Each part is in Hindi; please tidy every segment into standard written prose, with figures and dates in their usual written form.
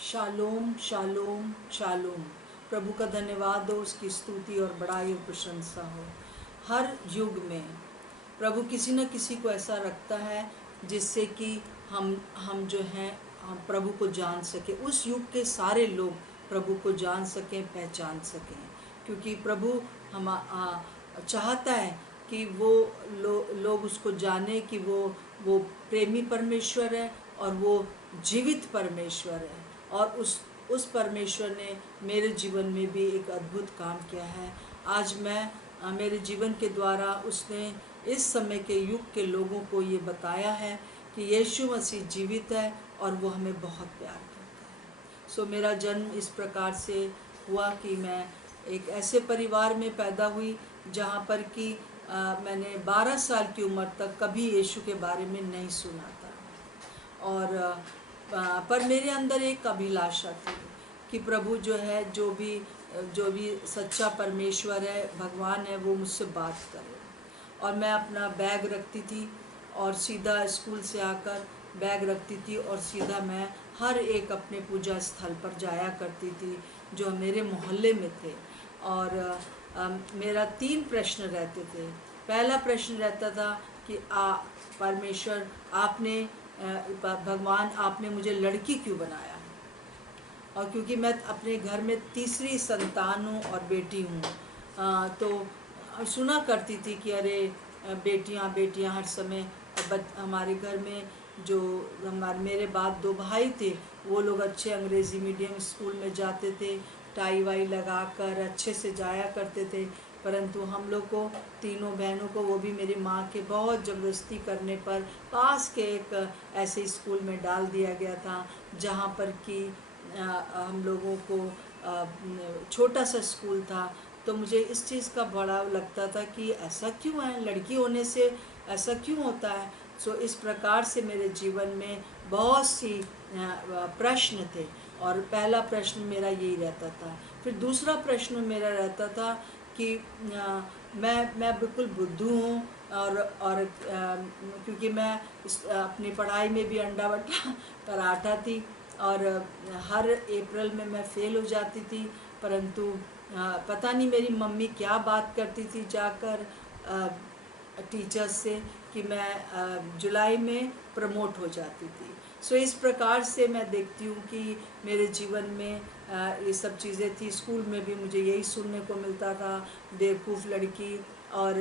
Shalom shalom shalom. प्रभु का धन्यवाद हो, उसकी स्तुति और बड़ाई और प्रशंसा हो। हर युग में प्रभु किसी न किसी को ऐसा रखता है जिससे कि हम जो हैं हम प्रभु को जान सके, उस युग के सारे लोग प्रभु को जान सकें, पहचान सकें। क्योंकि प्रभु चाहता है कि वो लोग उसको जाने कि वो प्रेमी परमेश्वर है और वो जीवित परमेश्वर है। और उस परमेश्वर ने मेरे जीवन में भी एक अद्भुत काम किया है। आज मैं मेरे जीवन के द्वारा उसने इस समय के युग के लोगों को ये बताया है कि यीशु मसीह जीवित है और वो हमें बहुत प्यार करता है। सो मेरा जन्म इस प्रकार से हुआ कि मैं एक ऐसे परिवार में पैदा हुई जहाँ पर कि मैंने 12 साल की उम्र तक कभी यीशु के बारे में नहीं सुना था। और पर मेरे अंदर एक अभिलाषा थी कि प्रभु जो है, जो भी सच्चा परमेश्वर है, भगवान है, वो मुझसे बात करे। और मैं अपना बैग रखती थी और सीधा स्कूल से आकर बैग रखती थी और सीधा मैं हर एक अपने पूजा स्थल पर जाया करती थी जो मेरे मोहल्ले में थे। और मेरा 3 प्रश्न रहते थे। पहला प्रश्न रहता था कि परमेश्वर आपने भगवान आपने मुझे लड़की क्यों बनाया। और क्योंकि मैं अपने घर में तीसरी संतान हूँ और बेटी हूँ, तो सुना करती थी कि अरे बेटियाँ बेटियाँ हर समय। हमारे घर में जो मेरे बाद 2 भाई थे, वो लोग अच्छे अंग्रेज़ी मीडियम स्कूल में जाते थे, टाई वाई लगा कर अच्छे से जाया करते थे। परंतु हम लोग को, तीनों बहनों को, वो भी मेरी माँ के बहुत ज़बरदस्ती करने पर पास के एक ऐसे स्कूल में डाल दिया गया था जहाँ पर कि हम लोगों को छोटा सा स्कूल था। तो मुझे इस चीज़ का बड़ा लगता था कि ऐसा क्यों है, लड़की होने से ऐसा क्यों होता है। सो इस प्रकार से मेरे जीवन में बहुत सी प्रश्न थे और पहला प्रश्न मेरा यही रहता था। फिर दूसरा प्रश्न मेरा रहता था कि मैं बिल्कुल बुद्धू हूँ और क्योंकि मैं अपनी पढ़ाई में भी अंडा बट्टा पराठा थी और हर अप्रैल में मैं फ़ेल हो जाती थी। परंतु पता नहीं मेरी मम्मी क्या बात करती थी जाकर टीचर्स से कि मैं जुलाई में प्रमोट हो जाती थी। सो इस प्रकार से मैं देखती हूँ कि मेरे जीवन में ये सब चीज़ें थी। स्कूल में भी मुझे यही सुनने को मिलता था, बेवकूफ़ लड़की, और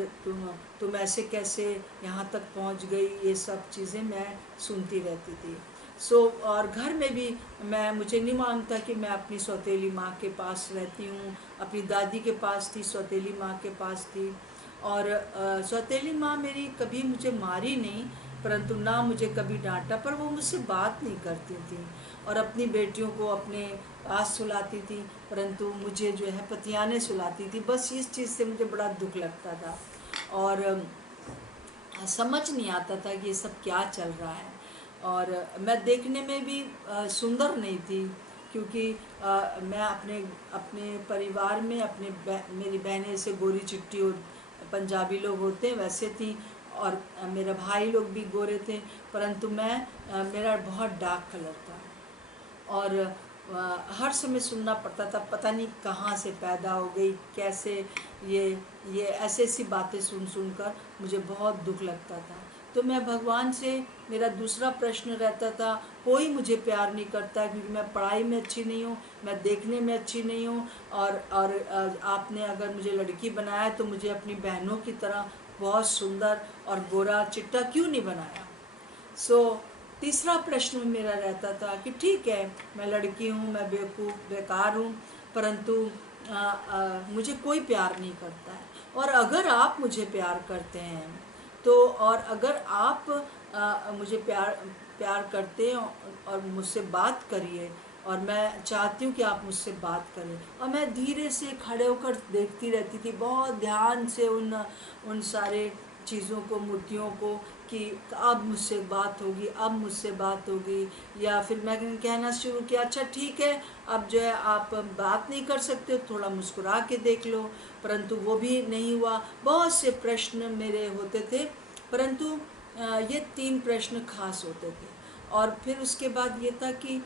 तुम ऐसे कैसे यहाँ तक पहुँच गई, ये सब चीज़ें मैं सुनती रहती थी। सो और घर में भी मुझे नहीं मालूम था कि मैं अपनी सौतेली माँ के पास रहती हूँ, अपनी दादी के पास थी, सौतेली माँ के पास थी। और सौतेली माँ मेरी कभी मुझे मारी नहीं, परंतु ना मुझे कभी डांटा, पर वो मुझसे बात नहीं करती थी और अपनी बेटियों को अपने पास सुलाती थी, परंतु मुझे जो है पतियाने सुलाती थी। बस इस चीज़ से मुझे बड़ा दुख लगता था और समझ नहीं आता था कि ये सब क्या चल रहा है। और मैं देखने में भी सुंदर नहीं थी, क्योंकि मैं अपने परिवार में मेरी बहनें से गोरी चिट्टी और पंजाबी लोग होते हैं वैसे थी, और मेरा भाई लोग भी गोरे थे, परंतु मेरा बहुत डार्क कलर था। और हर समय सुनना पड़ता था, पता नहीं कहाँ से पैदा हो गई, कैसे ये ऐसी ऐसी बातें सुन कर मुझे बहुत दुख लगता था। तो मैं भगवान से, मेरा दूसरा प्रश्न रहता था, कोई मुझे प्यार नहीं करता क्योंकि मैं पढ़ाई में अच्छी नहीं हूँ, मैं देखने में अच्छी नहीं हूँ, और आपने अगर मुझे लड़की बनाया तो मुझे अपनी बहनों की तरह बहुत सुंदर और गोरा चिट्टा क्यों नहीं बनाया। सो तीसरा प्रश्न मेरा रहता था कि ठीक है, मैं लड़की हूँ, मैं बेवकूफ़ बेकार हूँ, परंतु मुझे कोई प्यार नहीं करता है। और अगर आप मुझे प्यार करते हैं तो, और अगर आप मुझे प्यार करते हैं और मुझसे बात करिए, और मैं चाहती हूँ कि आप मुझसे बात करें। और मैं धीरे से खड़े होकर देखती रहती थी बहुत ध्यान से उन सारे चीज़ों को, मूर्तियों को, कि अब मुझसे बात होगी, अब मुझसे बात होगी। या फिर मैं कहना शुरू किया, अच्छा ठीक है, अब जो है आप बात नहीं कर सकते, थोड़ा मुस्कुरा के देख लो, परंतु वो भी नहीं हुआ। बहुत से प्रश्न मेरे होते थे, परंतु ये 3 प्रश्न खास होते थे। और फिर उसके बाद ये था कि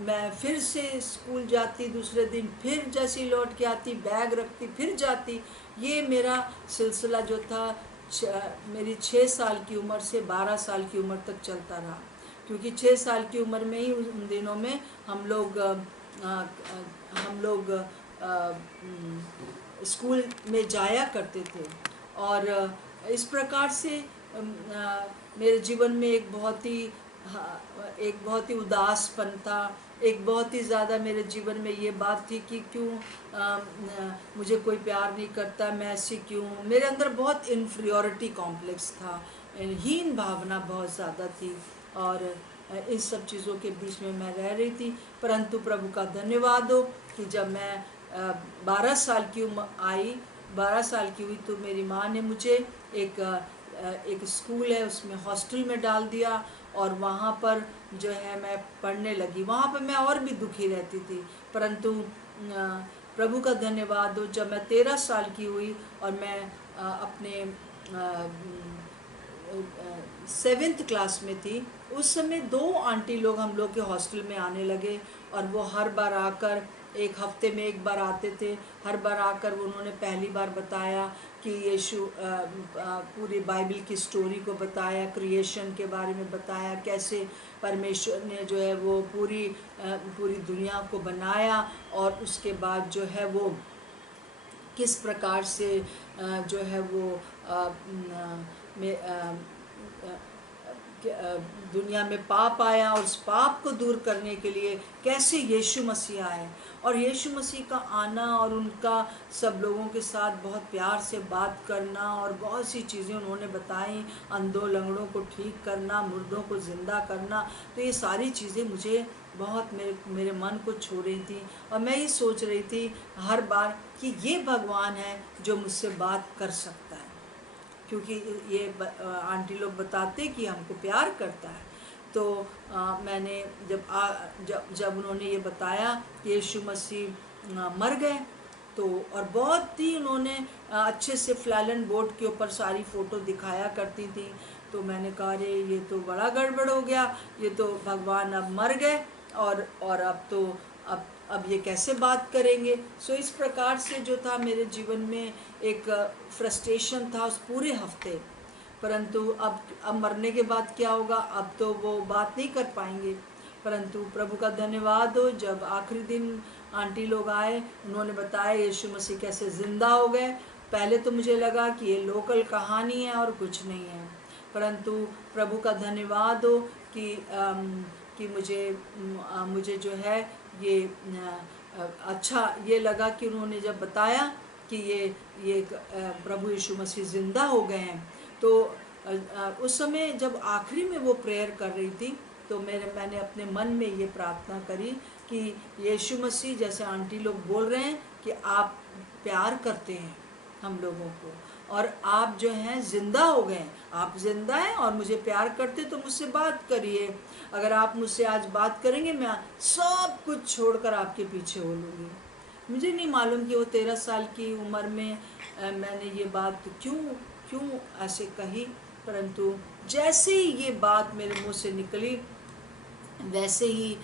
मैं फिर से स्कूल जाती, दूसरे दिन फिर जैसे लौट के आती, बैग रखती, फिर जाती। ये मेरा सिलसिला जो था मेरी 6 साल की उम्र से 12 साल की उम्र तक चलता रहा। क्योंकि 6 साल की उम्र में ही उन दिनों में हम लोग स्कूल में जाया करते थे। और इस प्रकार से मेरे जीवन में एक बहुत ही उदासपन था। एक बहुत ही ज़्यादा मेरे जीवन में ये बात थी कि क्यों मुझे कोई प्यार नहीं करता, मैं ऐसी क्यों। मेरे अंदर बहुत इन्फीरियॉरिटी कॉम्प्लेक्स था, हीन भावना बहुत ज़्यादा थी। और इन सब चीज़ों के बीच में मैं रह रही थी। परंतु प्रभु का धन्यवाद हो कि जब मैं 12 साल की उम्र आई, 12 साल की हुई, तो मेरी माँ ने मुझे एक स्कूल है उसमें हॉस्टल में डाल दिया। और वहाँ पर जो है मैं पढ़ने लगी। वहाँ पर मैं और भी दुखी रहती थी। परंतु प्रभु का धन्यवाद हो, जब मैं 13 साल की हुई और मैं अपने 7th क्लास में थी, उस समय 2 आंटी लोग हम लोग के हॉस्टल में आने लगे। और वो हर बार आकर, एक हफ्ते में एक बार आते थे। हर बार आकर उन्होंने पहली बार बताया कि यीशु पूरी बाइबल की स्टोरी को बताया, क्रिएशन के बारे में बताया, कैसे परमेश्वर ने जो है वो पूरी दुनिया को बनाया। और उसके बाद जो है वो किस प्रकार से जो है वो दुनिया में पाप आया, और उस पाप को दूर करने के लिए कैसे यीशु मसीह आए। और यीशु मसीह का आना और उनका सब लोगों के साथ बहुत प्यार से बात करना और बहुत सी चीज़ें उन्होंने बताई, अंधों लंगड़ों को ठीक करना, मुर्दों को ज़िंदा करना। तो ये सारी चीज़ें मुझे बहुत मेरे मन को छू रही थी। और मैं ये सोच रही थी हर बार कि ये भगवान है जो मुझसे बात कर सकता है, क्योंकि ये आंटी लोग बताते कि हमको प्यार करता है। तो मैंने जब उन्होंने ये बताया कि यीशु मसीह मर गए, तो और बहुत ही उन्होंने अच्छे से फ्लैलन बोर्ड के ऊपर सारी फ़ोटो दिखाया करती थी। तो मैंने कहा अरे ये तो बड़ा गड़बड़ हो गया, ये तो भगवान अब मर गए और अब ये कैसे बात करेंगे। सो इस प्रकार से जो था मेरे जीवन में एक फ्रस्ट्रेशन था उस पूरे हफ्ते। परंतु अब मरने के बाद क्या होगा, अब तो वो बात नहीं कर पाएंगे। परंतु प्रभु का धन्यवाद हो, जब आखिरी दिन आंटी लोग आए, उन्होंने बताया यीशु मसीह कैसे ज़िंदा हो गए। पहले तो मुझे लगा कि ये लोकल कहानी है और कुछ नहीं है। परंतु प्रभु का धन्यवाद हो कि मुझे जो है ये अच्छा ये लगा कि उन्होंने जब बताया कि ये प्रभु यीशु मसीह ज़िंदा हो गए हैं। तो उस समय जब आखिरी में वो प्रेयर कर रही थी, तो मैंने अपने मन में ये प्रार्थना करी कि यीशु मसीह, जैसे आंटी लोग बोल रहे हैं कि आप प्यार करते हैं हम लोगों को, और आप जो हैं ज़िंदा हो गए, आप ज़िंदा हैं और मुझे प्यार करते, तो मुझसे बात करिए। अगर आप मुझसे आज बात करेंगे, मैं सब कुछ छोड़कर आपके पीछे हो लूँगी। मुझे नहीं मालूम कि वो 13 साल की उम्र में मैंने ये बात क्यों ऐसे कही। परंतु जैसे ही ये बात मेरे मुंह से निकली, वैसे ही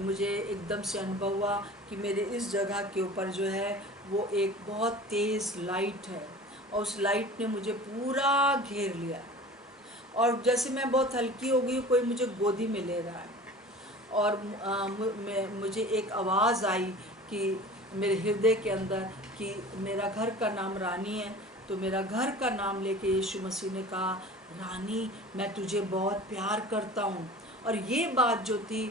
मुझे एकदम से अनुभव हुआ कि मेरे इस जगह के ऊपर जो है वो एक बहुत तेज़ लाइट है, और उस लाइट ने मुझे पूरा घेर लिया। और जैसे मैं बहुत हल्की हो गई, कोई मुझे गोदी में ले रहा है। और मुझे एक आवाज़ आई कि मेरे हृदय के अंदर कि मेरा घर का नाम रानी है। तो मेरा घर का नाम लेके यीशु मसीह ने कहा, रानी मैं तुझे बहुत प्यार करता हूँ। और ये बात जो थी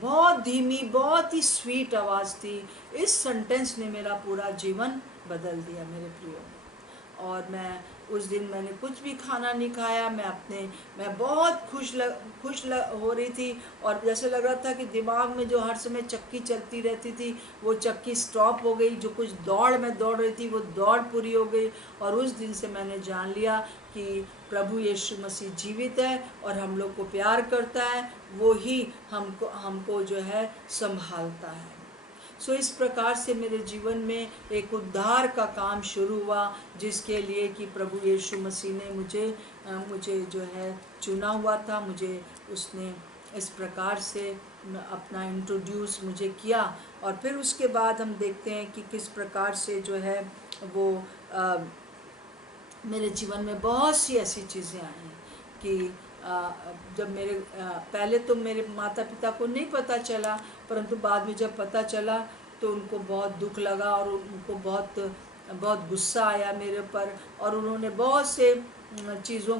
बहुत धीमी, बहुत ही स्वीट आवाज़ थी। इस सेंटेंस ने मेरा पूरा जीवन बदल दिया मेरे प्रियो। और मैं उस दिन मैंने कुछ भी खाना नहीं खाया। मैं बहुत खुश हो रही थी। और जैसे लग रहा था कि दिमाग में जो हर समय चक्की चलती रहती थी, वो चक्की स्टॉप हो गई। जो कुछ दौड़ मैं दौड़ रही थी, वो दौड़ पूरी हो गई। और उस दिन से मैंने जान लिया कि प्रभु यीशु मसीह जीवित है और हम लोग को प्यार करता है। वो ही हमको जो है संभालता है। सो इस प्रकार से मेरे जीवन में एक उद्धार का काम शुरू हुआ, जिसके लिए कि प्रभु यीशु मसीह ने मुझे जो है चुना हुआ था। मुझे उसने इस प्रकार से अपना इंट्रोड्यूस मुझे किया। और फिर उसके बाद हम देखते हैं कि किस प्रकार से जो है वो मेरे जीवन में बहुत सी ऐसी चीज़ें आई हैं कि जब पहले तो मेरे माता पिता को नहीं पता चला, परंतु बाद में जब पता चला तो उनको बहुत दुख लगा और उनको बहुत बहुत गुस्सा आया मेरे ऊपर। और उन्होंने बहुत से चीज़ों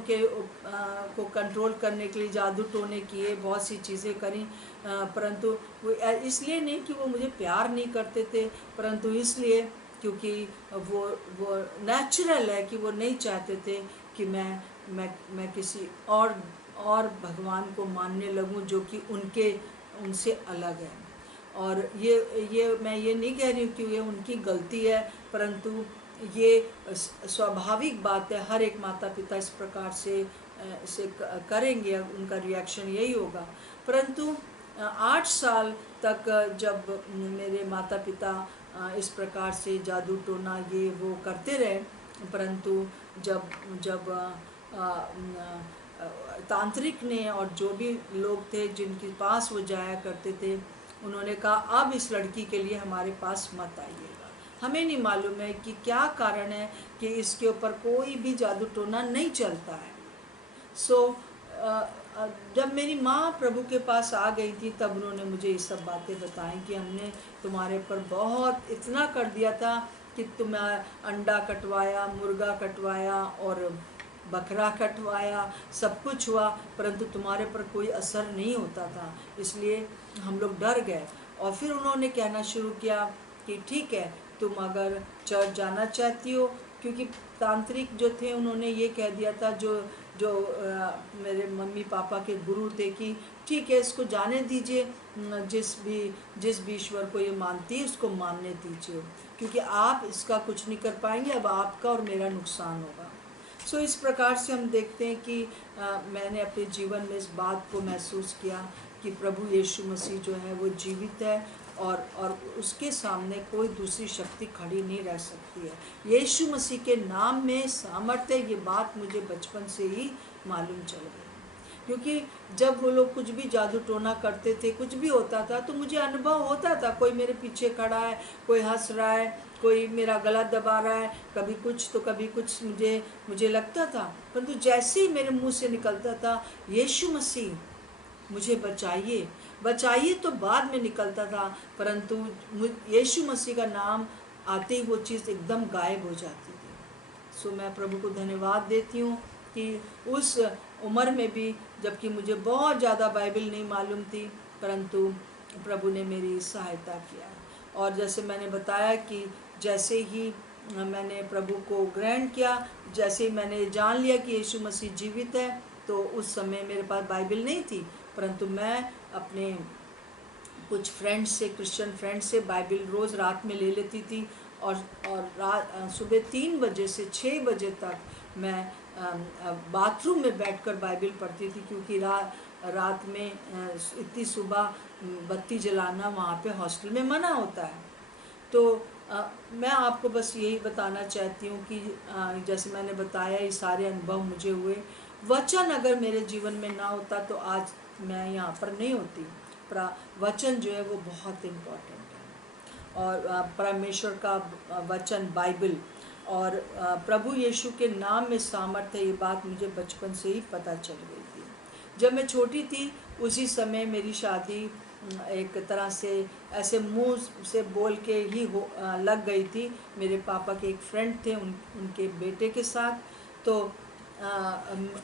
को कंट्रोल करने के लिए जादू टोने किए, बहुत सी चीज़ें करी, परंतु वो इसलिए नहीं कि वो मुझे प्यार नहीं करते थे, परंतु इसलिए क्योंकि वो नेचुरल है कि वो नहीं चाहते थे कि मैं किसी और भगवान को मानने लगूं जो कि उनसे अलग है। और ये मैं ये नहीं कह रही हूँ कि ये उनकी गलती है, परंतु ये स्वाभाविक बात है, हर एक माता पिता इस प्रकार से करेंगे, उनका रिएक्शन यही होगा। परंतु 8 साल तक जब मेरे माता पिता इस प्रकार से जादू टोना ये वो करते रहे, परंतु जब जब तांत्रिक ने और जो भी लोग थे जिनके पास वो जाया करते थे, उन्होंने कहा अब इस लड़की के लिए हमारे पास मत आइएगा। हमें नहीं मालूम है कि क्या कारण है कि इसके ऊपर कोई भी जादू टोना नहीं चलता है। जब मेरी माँ प्रभु के पास आ गई थी तब उन्होंने मुझे ये सब बातें बताई कि हमने तुम्हारे पर बहुत इतना कर दिया था कि तुम्हें अंडा कटवाया, मुर्गा कटवाया और बकरा कटवाया, सब कुछ हुआ, परंतु तुम्हारे पर कोई असर नहीं होता था, इसलिए हम लोग डर गए। और फिर उन्होंने कहना शुरू किया कि ठीक है, तुम अगर चर्च जाना चाहती हो, क्योंकि तांत्रिक जो थे उन्होंने ये कह दिया था, जो मेरे मम्मी पापा के गुरु थे, कि ठीक है इसको जाने दीजिए, जिस भी ईश्वर को ये मानती है उसको मानने दीजिए, क्योंकि आप इसका कुछ नहीं कर पाएंगे, अब आपका और मेरा नुकसान होगा। इस प्रकार से हम देखते हैं कि मैंने अपने जीवन में इस बात को महसूस किया कि प्रभु यीशु मसीह जो है वो जीवित है और उसके सामने कोई दूसरी शक्ति खड़ी नहीं रह सकती है। यीशु मसीह के नाम में सामर्थ्य है, ये बात मुझे बचपन से ही मालूम चल गई, क्योंकि जब वो लोग कुछ भी जादू टोना करते थे, कुछ भी होता था, तो मुझे अनुभव होता था, कोई मेरे पीछे खड़ा है, कोई हंस रहा है, कोई मेरा गला दबा रहा है, कभी कुछ तो कभी कुछ मुझे लगता था। परंतु जैसे ही मेरे मुंह से निकलता था यीशु मसीह मुझे बचाइए बचाइए, तो बाद में निकलता था, परंतु यीशु मसीह का नाम आते ही वो चीज़ एकदम गायब हो जाती थी। मैं प्रभु को धन्यवाद देती हूँ कि उस उम्र में भी, जबकि मुझे बहुत ज़्यादा बाइबल नहीं मालूम थी, परंतु प्रभु ने मेरी सहायता किया। और जैसे मैंने बताया कि जैसे ही मैंने प्रभु को ग्रहण किया, जैसे ही मैंने जान लिया कि यीशु मसीह जीवित है, तो उस समय मेरे पास बाइबल नहीं थी, परंतु मैं अपने कुछ फ्रेंड्स से, क्रिश्चियन फ्रेंड्स से बाइबल रोज़ रात में ले लेती थी और सुबह 3 बजे से 6 बजे तक मैं बाथरूम में बैठकर बाइबल पढ़ती थी, क्योंकि रात में इतनी सुबह बत्ती जलाना वहाँ पे हॉस्टल में मना होता है। तो मैं आपको बस यही बताना चाहती हूँ कि जैसे मैंने बताया ये सारे अनुभव मुझे हुए। वचन अगर मेरे जीवन में ना होता तो आज मैं यहाँ पर नहीं होती। वचन जो है वो बहुत इम्पोर्टेंट है, और परमेश्वर का वचन बाइबल और प्रभु यीशु के नाम में सामर्थ्य है, ये बात मुझे बचपन से ही पता चल गई थी। जब मैं छोटी थी उसी समय मेरी शादी एक तरह से ऐसे मुंह से बोल के ही लग गई थी। मेरे पापा के एक फ्रेंड थे, उनके बेटे के साथ। तो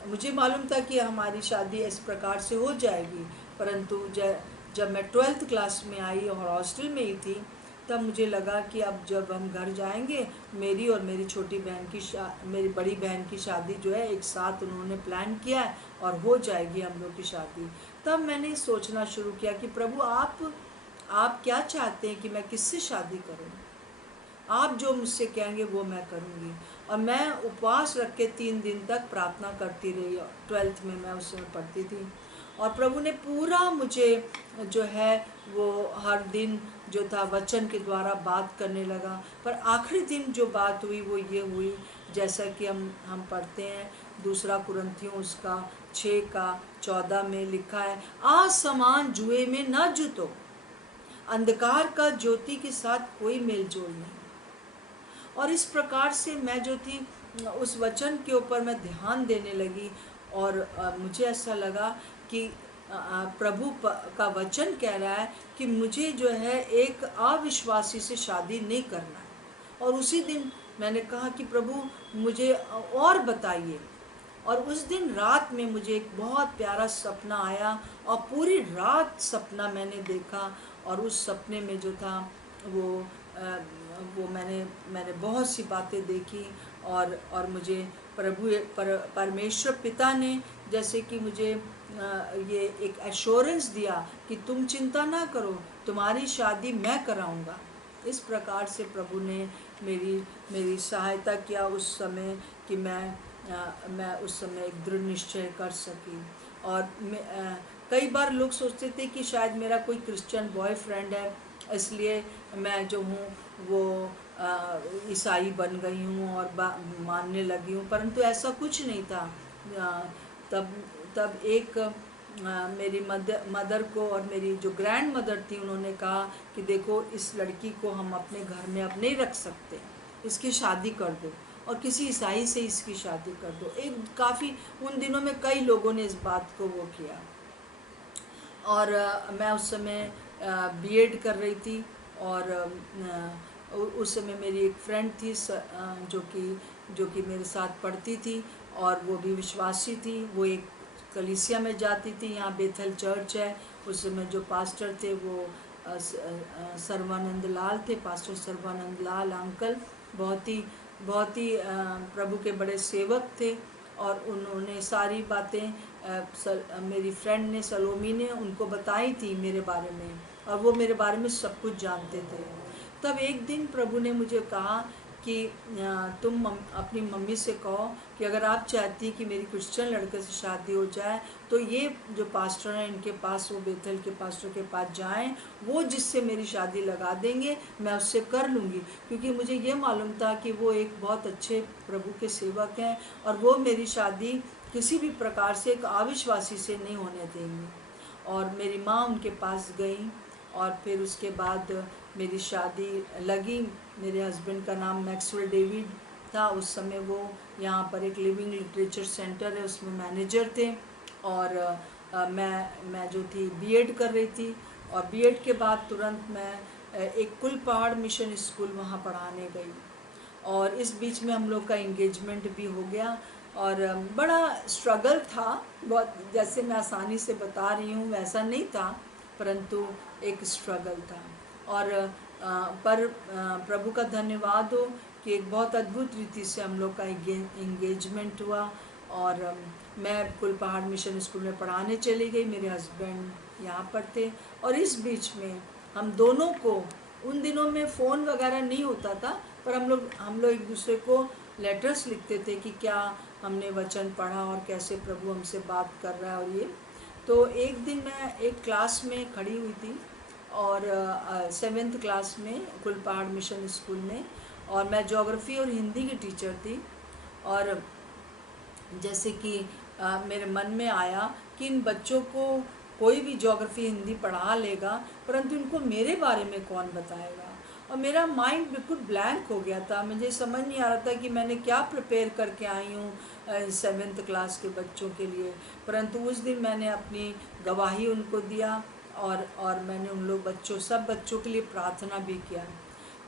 मुझे मालूम था कि हमारी शादी इस प्रकार से हो जाएगी, परंतु जब मैं 12th क्लास में आई और हॉस्टल में ही थी, तब मुझे लगा कि अब जब हम घर जाएंगे, मेरी और मेरी छोटी बहन की मेरी बड़ी बहन की शादी जो है एक साथ उन्होंने प्लान किया है और हो जाएगी हम लोग की शादी। तब मैंने सोचना शुरू किया कि प्रभु आप क्या चाहते हैं कि मैं किससे शादी करूं? आप जो मुझसे कहेंगे वो मैं करूंगी। और मैं उपवास रख के 3 दिन तक प्रार्थना करती रही। 12th में मैं उस समय पढ़ती थी, और प्रभु ने पूरा मुझे जो है वो हर दिन जो था वचन के द्वारा बात करने लगा। पर आखिरी दिन जो बात हुई वो ये हुई, जैसा कि हम पढ़ते हैं दूसरा कुरिन्थियों उसका 6:14 में लिखा है, असमान जुए में न जुतो, अंधकार का ज्योति के साथ कोई मेल जोल नहीं। और इस प्रकार से मैं जो थी उस वचन के ऊपर मैं ध्यान देने लगी, और मुझे ऐसा लगा कि प्रभु का वचन कह रहा है कि मुझे जो है एक अविश्वासी से शादी नहीं करना है। और उसी दिन मैंने कहा कि प्रभु मुझे और बताइए। और उस दिन रात में मुझे एक बहुत प्यारा सपना आया, और पूरी रात सपना मैंने देखा। और उस सपने में जो था वो मैंने बहुत सी बातें देखी, और मुझे परमेश्वर पिता ने जैसे कि मुझे ये एक एश्योरेंस दिया कि तुम चिंता ना करो, तुम्हारी शादी मैं कराऊंगा। इस प्रकार से प्रभु ने मेरी सहायता किया उस समय कि मैं उस समय एक दृढ़ निश्चय कर सकी। और कई बार लोग सोचते थे कि शायद मेरा कोई क्रिश्चियन बॉयफ्रेंड है, इसलिए मैं जो हूँ वो ईसाई बन गई हूँ और मानने लगी हूँ, परंतु ऐसा कुछ नहीं था। तब एक मेरी मदर को और मेरी जो ग्रैंड मदर थी, उन्होंने कहा कि देखो इस लड़की को हम अपने घर में अब नहीं रख सकते, इसकी शादी कर दो और किसी ईसाई से इसकी शादी कर दो। काफ़ी उन दिनों में कई लोगों ने इस बात को वो किया। और मैं उस समय बीएड कर रही थी, और उस समय मेरी एक फ्रेंड थी जो कि मेरे साथ पढ़ती थी, और वो भी विश्वासी थी। वो एक कलीसिया में जाती थी, यहाँ बेथल चर्च है। उस समय जो पास्टर थे वो सर्वानंद लाल थे, पास्टर सर्वानंद लाल अंकल। बहुत ही प्रभु के बड़े सेवक थे, और उन्होंने सारी बातें मेरी फ्रेंड ने, सलोमी ने उनको बताई थी मेरे बारे में, और वो मेरे बारे में सब कुछ जानते थे। तब एक दिन प्रभु ने मुझे कहा कि तुम अपनी मम्मी से कहो कि अगर आप चाहती कि मेरी क्रिश्चियन लड़के से शादी हो जाए, तो ये जो पास्टर हैं इनके पास, वो बेथल के पास्टर के पास जाएं, वो जिससे मेरी शादी लगा देंगे मैं उससे कर लूँगी। क्योंकि मुझे ये मालूम था कि वो एक बहुत अच्छे प्रभु के सेवक हैं, और वो मेरी शादी किसी भी प्रकार से एक अविश्वासी से नहीं होने देंगे। और मेरी माँ उनके पास गई, और फिर उसके बाद मेरी शादी लगी। मेरे हस्बैंड का नाम मैक्सवेल डेविड था। उस समय वो यहाँ पर एक लिविंग लिटरेचर सेंटर है उसमें मैनेजर थे, और मैं जो थी बीएड कर रही थी। और बीएड के बाद तुरंत मैं एक कुल पहाड़ मिशन स्कूल वहाँ पढ़ाने गई, और इस बीच में हम लोग का इंगेजमेंट भी हो गया। और बड़ा स्ट्रगल था, बहुत, जैसे मैं आसानी से बता रही हूँ वैसा नहीं था, परंतु एक स्ट्रगल था। और पर प्रभु का धन्यवाद हो कि एक बहुत अद्भुत रीति से हम लोग का इंगेजमेंट हुआ, और मैं कुल पहाड़ मिशन स्कूल में पढ़ाने चली गई, मेरे हस्बैंड यहाँ पर थे। और इस बीच में हम दोनों को, उन दिनों में फ़ोन वगैरह नहीं होता था, पर हम लोग एक दूसरे को लेटर्स लिखते थे कि क्या हमने वचन पढ़ा और कैसे प्रभु हमसे बात कर रहा है। और ये तो एक दिन मैं एक क्लास में खड़ी हुई थी, और 7th क्लास में कुल पहाड़ मिशन स्कूल में, और मैं ज्योग्राफी और हिंदी की टीचर थी। और जैसे कि मेरे मन में आया कि इन बच्चों को कोई भी ज्योग्राफी हिंदी पढ़ा लेगा, परंतु इनको मेरे बारे में कौन बताएगा। और मेरा माइंड बिल्कुल ब्लैंक हो गया था, मुझे समझ नहीं आ रहा था कि मैंने क्या प्रिपेयर करके आई हूँ 7th क्लास के बच्चों के लिए। परंतु उस दिन मैंने अपनी गवाही उनको दिया, और मैंने उन लोग सब बच्चों के लिए प्रार्थना भी किया।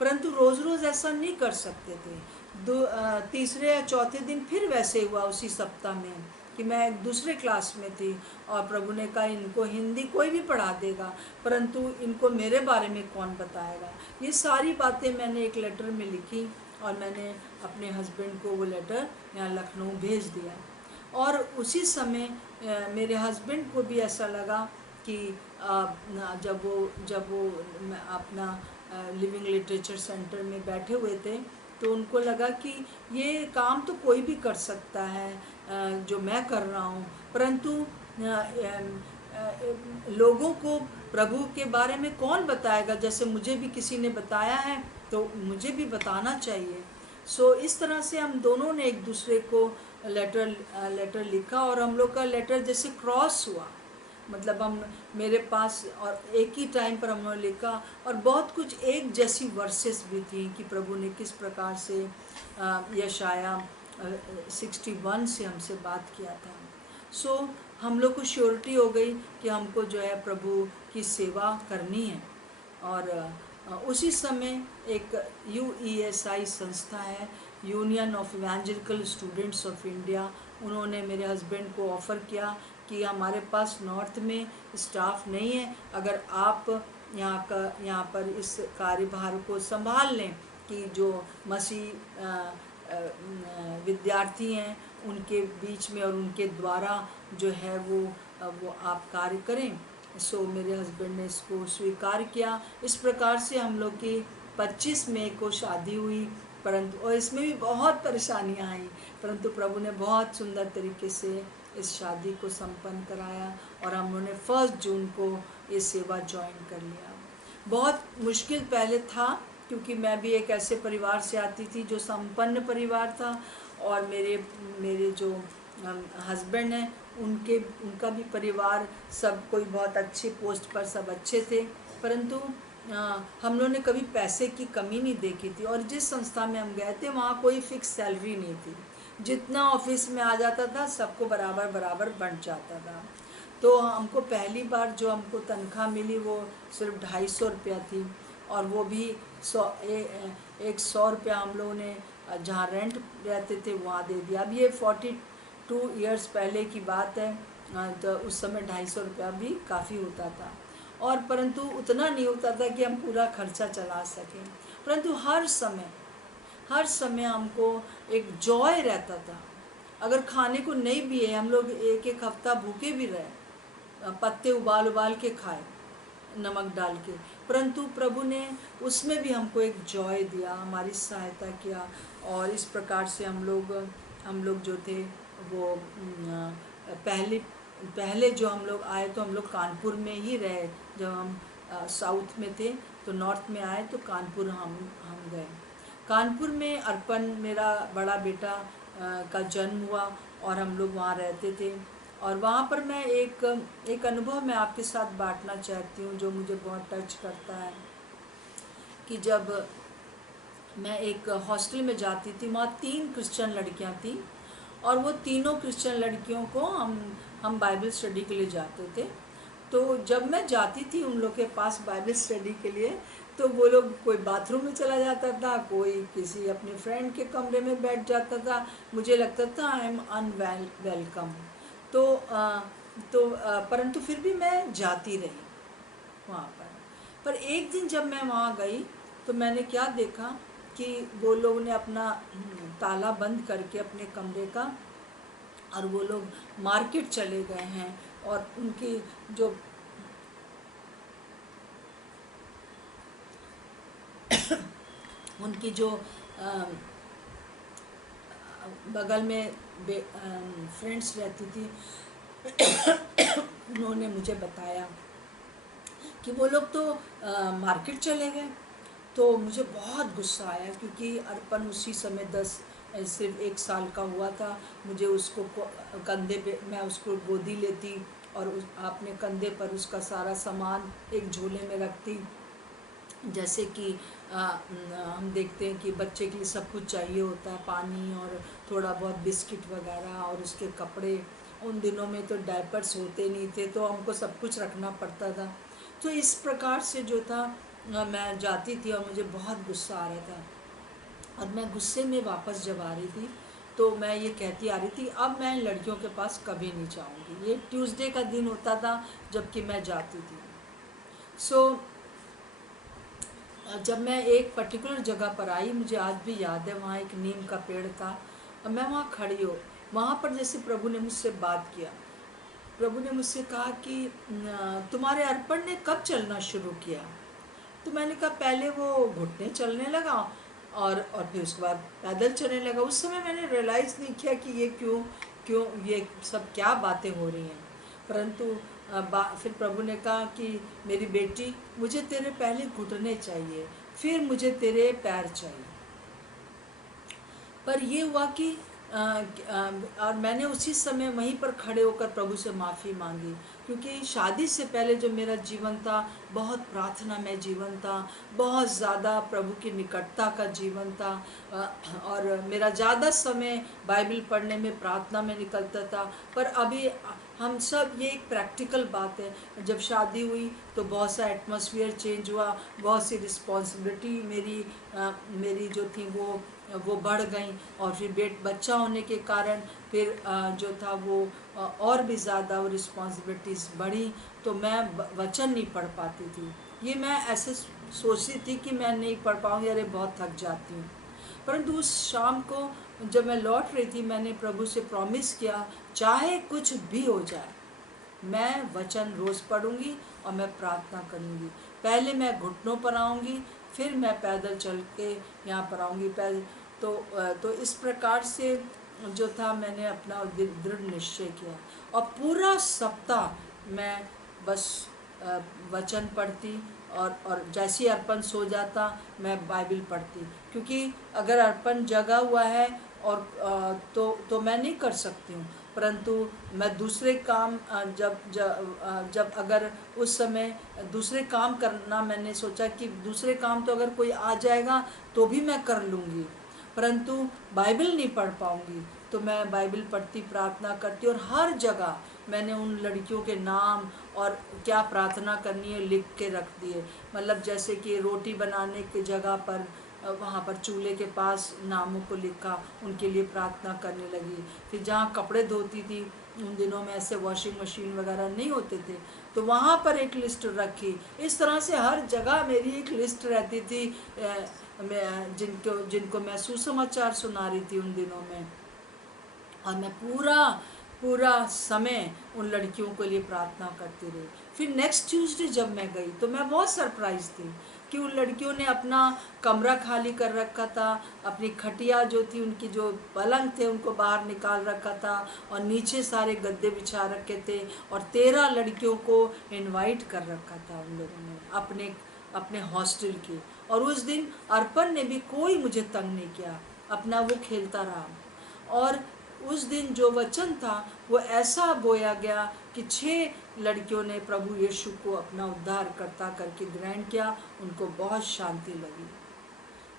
परंतु रोज़ रोज़ ऐसा नहीं कर सकते थे। तीसरे या चौथे दिन फिर वैसे हुआ उसी सप्ताह में कि मैं एक दूसरे क्लास में थी, और प्रभु ने कहा इनको हिंदी कोई भी पढ़ा देगा, परंतु इनको मेरे बारे में कौन बताएगा। ये सारी बातें मैंने एक लेटर में लिखी, और मैंने अपने हस्बैंड को वो लेटर यहाँ लखनऊ भेज दिया। और उसी समय मेरे हस्बैंड को भी ऐसा लगा कि जब वो अपना लिविंग लिटरेचर सेंटर में बैठे हुए थे, तो उनको लगा कि ये काम तो कोई भी कर सकता है जो मैं कर रहा हूँ, परंतु लोगों को प्रभु के बारे में कौन बताएगा। जैसे मुझे भी किसी ने बताया है तो मुझे भी बताना चाहिए। सो इस तरह से हम दोनों ने एक दूसरे को लेटर लिखा और हम लोग का लेटर जैसे क्रॉस हुआ, मतलब हम मेरे पास और एक ही टाइम पर हम लोगों ने लिखा, और बहुत कुछ एक जैसी वर्सेस भी थी कि प्रभु ने किस प्रकार से यशाया 61 से हमसे बात किया था। सो हम लोग को श्योरिटी हो गई कि हमको जो है प्रभु की सेवा करनी है। और उसी समय एक UESI संस्था है, union of evangelical students of India, उन्होंने मेरे हस्बैंड को ऑफ़र किया कि हमारे पास नॉर्थ में स्टाफ नहीं है, अगर आप यहाँ पर इस कार्यभार को संभाल लें कि जो मसीह विद्यार्थी हैं उनके बीच में और उनके द्वारा जो है वो आप कार्य करें। सो मेरे हस्बैंड ने इसको स्वीकार किया। इस प्रकार से हम लोग की 25 मई को शादी हुई, परंतु और इसमें भी बहुत परेशानियां आई, परंतु प्रभु ने बहुत सुंदर तरीके से इस शादी को संपन्न कराया और हम लोगों ने 1 जून को ये सेवा ज्वाइन कर लिया। बहुत मुश्किल पहले था क्योंकि मैं भी एक ऐसे परिवार से आती थी जो संपन्न परिवार था, और मेरे जो हस्बैंड हैं उनका भी परिवार सब कोई बहुत अच्छे पोस्ट पर सब अच्छे थे, परंतु हम लोगों ने कभी पैसे की कमी नहीं देखी थी। और जिस संस्था में हम गए थे वहाँ कोई फिक्स सैलरी नहीं थी, जितना ऑफिस में आ जाता था सबको बराबर बराबर बंट जाता था। तो हमको पहली बार जो हमको तनख्वाह मिली वो सिर्फ 250 रुपया थी, और वो भी 100 रुपया हम लोगों ने जहाँ रेंट रहते थे वहाँ दे दिया। अब ये 42 ईयर्स पहले की बात है, तो उस समय 250 रुपया भी काफ़ी होता था, और परंतु उतना नहीं होता था कि हम पूरा खर्चा चला सकें। परंतु हर समय हमको एक जॉय रहता था। अगर खाने को नहीं भी है, हम लोग एक हफ्ता भूखे भी रहे, पत्ते उबाल के खाए नमक डाल के, परंतु प्रभु ने उसमें भी हमको एक जॉय दिया, हमारी सहायता किया। और इस प्रकार से हम लोग जो थे वो पहले जो हम लोग आए तो हम लोग कानपुर में ही रहे। जब हम साउथ में थे तो नॉर्थ में आए तो कानपुर हम गए। कानपुर में अर्पण मेरा बड़ा बेटा का जन्म हुआ और हम लोग वहाँ रहते थे। और वहाँ पर मैं एक अनुभव मैं आपके साथ बांटना चाहती हूँ जो मुझे बहुत टच करता है, कि जब मैं एक हॉस्टल में जाती थी, वहाँ 3 क्रिश्चियन लड़कियाँ थीं, और वो तीनों क्रिश्चियन लड़कियों को हम बाइबल स्टडी के लिए जाते थे। तो जब मैं जाती थी उन लोग के पास बाइबल स्टडी के लिए, तो वो लोग कोई बाथरूम में चला जाता था, कोई किसी अपने फ्रेंड के कमरे में बैठ जाता था। मुझे लगता था आई एम अनवेलकम। परंतु फिर भी मैं जाती रही वहाँ पर एक दिन जब मैं वहाँ गई तो मैंने क्या देखा कि वो लोग ने अपना ताला बंद करके अपने कमरे का, और वो लोग मार्केट चले गए हैं, और उनकी जो बगल में फ्रेंड्स रहती थी उन्होंने मुझे बताया कि वो लोग तो मार्केट चले गए। तो मुझे बहुत गुस्सा आया, क्योंकि अर्पण उसी समय सिर्फ 1 साल का हुआ था। मुझे उसको कंधे पे, मैं उसको गोदी लेती और अपने कंधे पर उसका सारा सामान एक झोले में रखती। जैसे कि हम देखते हैं कि बच्चे के लिए सब कुछ चाहिए होता है, पानी और थोड़ा बहुत बिस्किट वगैरह और उसके कपड़े। उन दिनों में तो डायपर्स होते नहीं थे, तो हमको सब कुछ रखना पड़ता था। तो इस प्रकार से जो था मैं जाती थी और मुझे बहुत गुस्सा आ रहा था, और मैं गुस्से में वापस जब आ रही थी तो मैं ये कहती आ रही थी, अब मैं लड़कियों के पास कभी नहीं जाऊंगी। ये ट्यूसडे का दिन होता था जबकि मैं जाती थी। सो जब मैं एक पर्टिकुलर जगह पर आई, मुझे आज भी याद है, वहाँ एक नीम का पेड़ था और मैं वहाँ खड़ी हो, वहाँ पर जैसे प्रभु ने मुझसे बात किया। प्रभु ने मुझसे कहा कि तुम्हारे अर्पण ने कब चलना शुरू किया? तो मैंने कहा पहले वो घुटने चलने लगा और फिर उसके बाद पैदल चलने लगा। उस समय मैंने रियलाइज़ नहीं किया कि ये क्यों ये सब क्या बातें हो रही हैं। परंतु फिर प्रभु ने कहा कि मेरी बेटी, मुझे तेरे पहले घुटने चाहिए, फिर मुझे तेरे पैर चाहिए। पर ये हुआ कि और मैंने उसी समय वहीं पर खड़े होकर प्रभु से माफ़ी मांगी, क्योंकि शादी से पहले जो मेरा जीवन था बहुत प्रार्थना में जीवन था, बहुत ज़्यादा प्रभु की निकटता का जीवन था। और मेरा ज़्यादा समय बाइबल पढ़ने में प्रार्थना में निकलता था। पर अभी हम सब, ये एक प्रैक्टिकल बात है, जब शादी हुई तो बहुत सा एटमॉस्फेयर चेंज हुआ, बहुत सी रिस्पॉन्सिबिलिटी मेरी जो थी वो बढ़ गई। और फिर बच्चा होने के कारण फिर जो था वो और भी ज़्यादा वो रिस्पॉन्सिबिलिटीज़ बढ़ी, तो मैं वचन नहीं पढ़ पाती थी। ये मैं ऐसे सोचती थी कि मैं नहीं पढ़ पाऊँगी, अरे बहुत थक जाती हूँ। परंतु उस शाम को जब मैं लौट रही थी, मैंने प्रभु से प्रॉमिस किया, चाहे कुछ भी हो जाए मैं वचन रोज़ पढ़ूंगी और मैं प्रार्थना करूंगी। पहले मैं घुटनों पर आऊंगी, फिर मैं पैदल चल के यहाँ पर आऊंगी। तो इस प्रकार से जो था, मैंने अपना दृढ़ निश्चय किया और पूरा सप्ताह मैं बस वचन पढ़ती, और जैसे ही अर्पण सो जाता मैं बाइबल पढ़ती, क्योंकि अगर अर्पण जगा हुआ है और तो मैं नहीं कर सकती हूँ। परंतु मैं दूसरे काम जब अगर उस समय दूसरे काम करना, मैंने सोचा कि दूसरे काम तो अगर कोई आ जाएगा तो भी मैं कर लूँगी, परंतु बाइबल नहीं पढ़ पाऊँगी। तो मैं बाइबल पढ़ती, प्रार्थना करती, और हर जगह मैंने उन लड़कियों के नाम और क्या प्रार्थना करनी है लिख के रख दिए। मतलब जैसे कि रोटी बनाने की जगह पर वहाँ पर चूल्हे के पास नामों को लिखा, उनके लिए प्रार्थना करने लगी। फिर जहाँ कपड़े धोती थी, उन दिनों में ऐसे वॉशिंग मशीन वगैरह नहीं होते थे, तो वहाँ पर एक लिस्ट रखी। इस तरह से हर जगह मेरी एक लिस्ट रहती थी, जिनको मैं सुसमाचार सुना रही थी उन दिनों में। और मैं पूरा पूरा समय उन लड़कियों के लिए प्रार्थना करती रही। फिर नेक्स्ट ट्यूसडे जब मैं गई तो मैं बहुत सरप्राइज थी कि उन लड़कियों ने अपना कमरा खाली कर रखा था, अपनी खटिया जो थी, उनकी जो पलंग थे उनको बाहर निकाल रखा था, और नीचे सारे गद्दे बिछा रखे थे, और 13 लड़कियों को इनवाइट कर रखा था उन लोगों ने अपने अपने हॉस्टल की। और उस दिन अर्पण ने भी कोई मुझे तंग नहीं किया, अपना वो खेलता रहा। और उस दिन जो वचन था वो ऐसा बोया गया कि 6 लड़कियों ने प्रभु यीशु को अपना उद्धारकर्ता करके ग्रहण किया, उनको बहुत शांति लगी।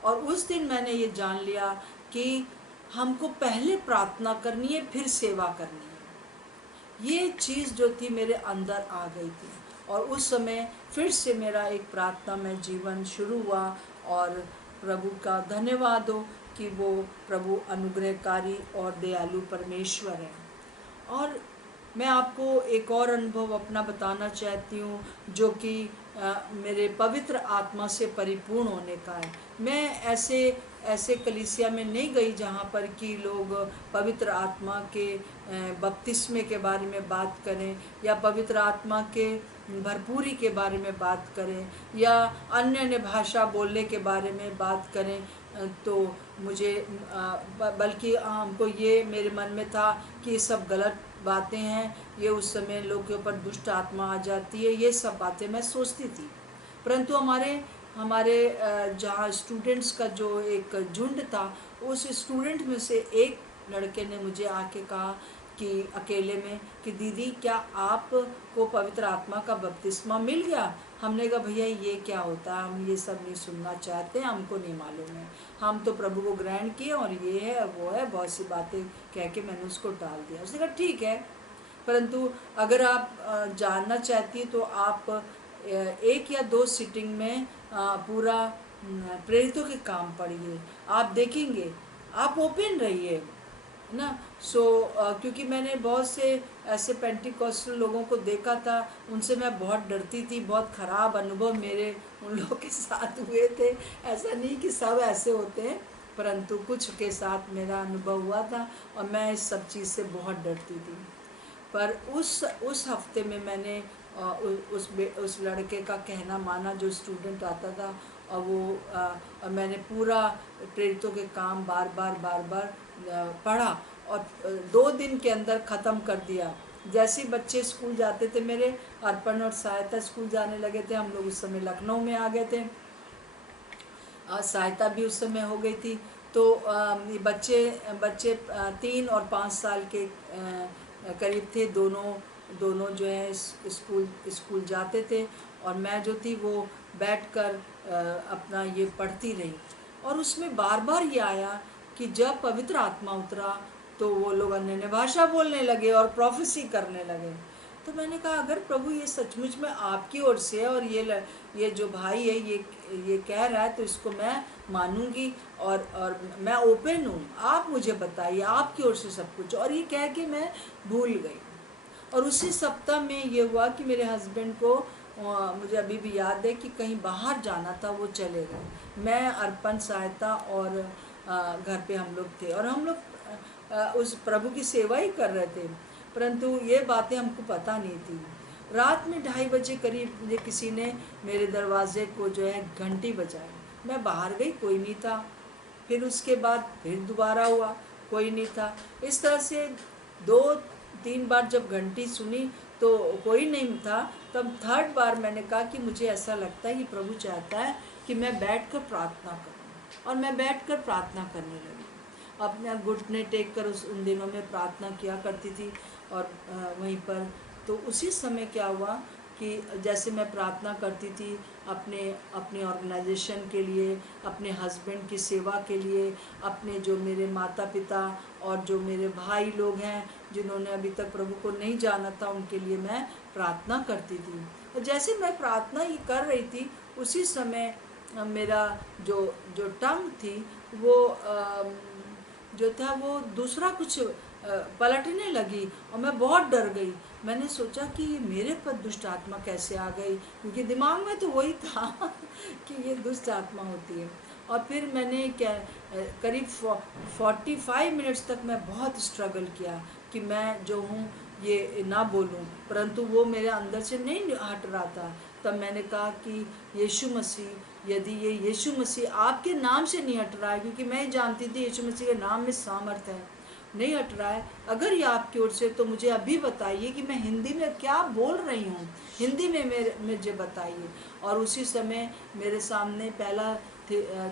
और उस दिन मैंने ये जान लिया कि हमको पहले प्रार्थना करनी है, फिर सेवा करनी है। ये चीज़ जो थी मेरे अंदर आ गई थी, और उस समय फिर से मेरा एक प्रार्थना में जीवन शुरू हुआ। और प्रभु का धन्यवाद हो कि वो प्रभु अनुग्रहकारी और दयालु परमेश्वर है। और मैं आपको एक और अनुभव अपना बताना चाहती हूँ, जो कि मेरे पवित्र आत्मा से परिपूर्ण होने का है। मैं ऐसे कलीसिया में नहीं गई जहाँ पर कि लोग पवित्र आत्मा के बपतिस्मे के बारे में बात करें, या पवित्र आत्मा के भरपूरी के बारे में बात करें, या अन्य भाषा बोलने के बारे में बात करें। तो मुझे बल्कि हमको ये मेरे मन में था कि ये सब गलत बातें हैं, ये उस समय लोग के ऊपर दुष्ट आत्मा आ जाती है, ये सब बातें मैं सोचती थी। परंतु हमारे जहाँ स्टूडेंट्स का जो एक झुंड था, उस स्टूडेंट में से एक लड़के ने मुझे आके कहा कि अकेले में कि दीदी क्या आपको पवित्र आत्मा का बपतिस्मा मिल गया? हमने कहा भैया ये क्या होता है, हम ये सब नहीं सुनना चाहते, हमको नहीं मालूम है, हम तो प्रभु को ग्रहण किए और ये है वो है, बहुत सी बातें कह के मैंने उसको टाल दिया। उसने कहा ठीक है, परंतु अगर आप जानना चाहती हैं तो आप 1 या 2 सिटिंग में पूरा प्रेरितों के काम पढ़िए, आप देखेंगे, आप ओपन रहिए ना। क्योंकि मैंने बहुत से ऐसे पेंटिकॉस्टल लोगों को देखा था, उनसे मैं बहुत डरती थी, बहुत ख़राब अनुभव मेरे उन लोगों के साथ हुए थे। ऐसा नहीं कि सब ऐसे होते हैं, परंतु कुछ के साथ मेरा अनुभव हुआ था, और मैं इस सब चीज़ से बहुत डरती थी। पर उस हफ्ते में मैंने उस लड़के का कहना माना, जो स्टूडेंट आता था, और मैंने पूरा प्रेरितों के काम बार बार पढ़ा, और 2 दिन के अंदर ख़त्म कर दिया। जैसे बच्चे स्कूल जाते थे मेरे, अर्पण और सहायता स्कूल जाने लगे थे, हम लोग उस समय लखनऊ में आ गए थे, सहायता भी उस समय हो गई थी, तो ये बच्चे बच्चे 3 और 5 साल के करीब थे। दोनों दोनों जो है स्कूल जाते थे, और मैं जो थी वो बैठकर अपना ये पढ़ती रही। और उसमें बार बार ये आया कि जब पवित्र आत्मा उतरा तो वो लोग अन्य भाषा बोलने लगे और प्रोफेसी करने लगे। तो मैंने कहा अगर प्रभु ये सचमुच में आपकी ओर से है, और ये जो भाई है ये कह रहा है, तो इसको मैं मानूंगी, और मैं ओपन हूँ, आप मुझे बताइए आपकी ओर से सब कुछ। और ये कह के मैं भूल गई। और उसी सप्ताह में ये हुआ कि मेरे हस्बैंड को मुझे अभी भी याद है कि कहीं बाहर जाना था, वो चले गए। मैं अर्पण सहायता और घर पे हम लोग थे, और हम लोग उस प्रभु की सेवा ही कर रहे थे, परंतु ये बातें हमको पता नहीं थी। रात में 2:30 करीब मुझे किसी ने मेरे दरवाजे को जो है घंटी बजाई। मैं बाहर गई, कोई नहीं था। फिर उसके बाद फिर दोबारा हुआ, कोई नहीं था। इस तरह से 2-3 बार जब घंटी सुनी तो कोई नहीं था। तब 3rd बार मैंने कहा कि मुझे ऐसा लगता है कि प्रभु चाहता है कि मैं बैठकर प्रार्थना करूं। और मैं बैठकर प्रार्थना करने लगी, अपना घुटने टेक कर उन दिनों में प्रार्थना किया करती थी। और वहीं पर तो उसी समय क्या हुआ कि जैसे मैं प्रार्थना करती थी अपने ऑर्गेनाइजेशन के लिए, अपने हस्बैंड की सेवा के लिए, अपने जो मेरे माता पिता और जो मेरे भाई लोग हैं जिन्होंने अभी तक प्रभु को नहीं जाना था, उनके लिए मैं प्रार्थना करती थी। और जैसे मैं प्रार्थना ये कर रही थी, उसी समय मेरा जो टंग थी वो जो था वो दूसरा कुछ पलटने लगी, और मैं बहुत डर गई। मैंने सोचा कि ये मेरे पर दुष्ट आत्मा कैसे आ गई, क्योंकि दिमाग में तो वही था कि ये दुष्ट आत्मा होती है। और फिर मैंने क्या करीब 45 मिनट्स तक मैं बहुत स्ट्रगल किया कि मैं जो हूँ ये ना बोलूँ, परंतु वो मेरे अंदर से नहीं हट रहा था। तब मैंने कहा कि यीशु मसीह, यदि ये यीशु मसीह आपके नाम से नहीं हट रहा है, क्योंकि मैं जानती थी यीशु मसीह के नाम में सामर्थ्य है, नहीं हट रहा है, अगर ये आपकी ओर से तो मुझे अभी बताइए कि मैं हिंदी में क्या बोल रही हूँ, हिंदी में मुझे बताइए। और उसी समय मेरे सामने पहला